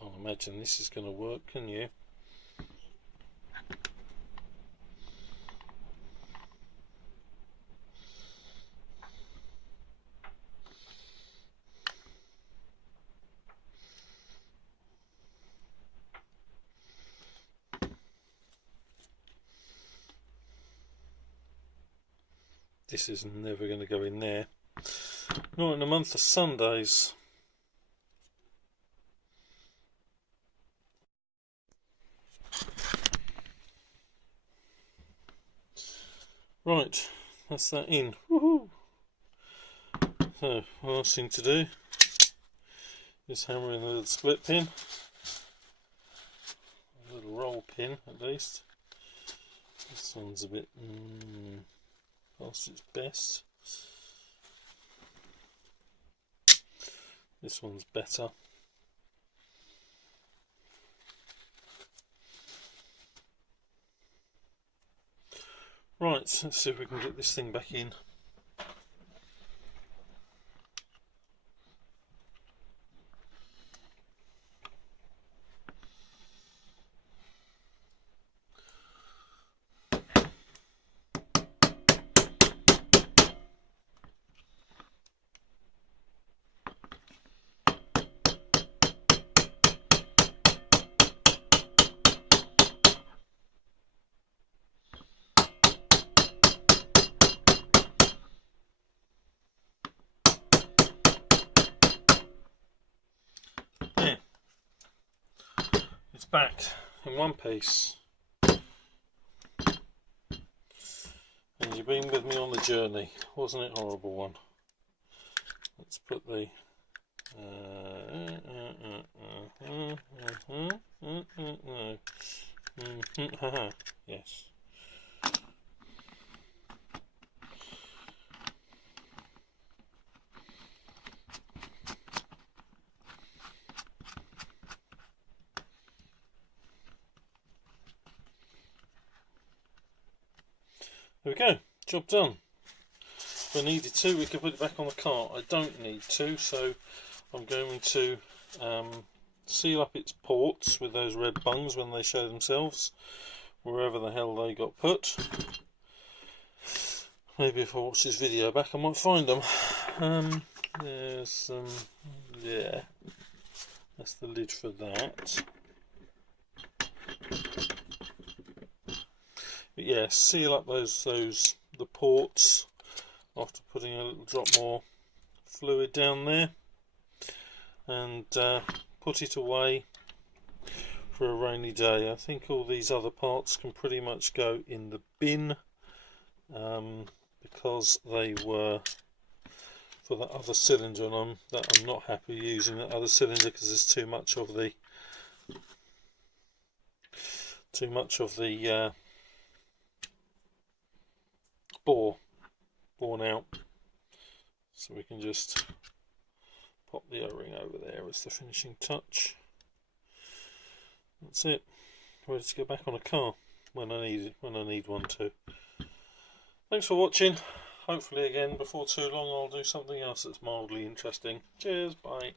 Can't imagine this is going to work, can you? This is never going to go in there. Not in a month of Sundays. Right, that's that in. Woohoo! So, last thing to do is hammer in a little split pin. A little roll pin at least. This one's a bit past its best. This one's better. Right, let's see if we can get this thing back in. Back in one piece, and you've been with me on the journey, wasn't it? Horrible one. Let's put the yes. There we go, job done. If I needed to, we could put it back on the cart. I don't need to, so I'm going to seal up its ports with those red bungs when they show themselves, wherever the hell they got put. Maybe if I watch this video back I might find them. There's yeah, that's the lid for that. But yeah, seal up the ports after putting a little drop more fluid down there, and put it away for a rainy day. I think all these other parts can pretty much go in the bin, because they were for that other cylinder, and I'm not happy using that other cylinder because there's too much of the bore worn out, so we can just pop the O-ring over there as the finishing touch. That's it, ready to go back on a car when I need one to. Thanks for watching. hopefully again before too long I'll do something else that's mildly interesting. Cheers, bye.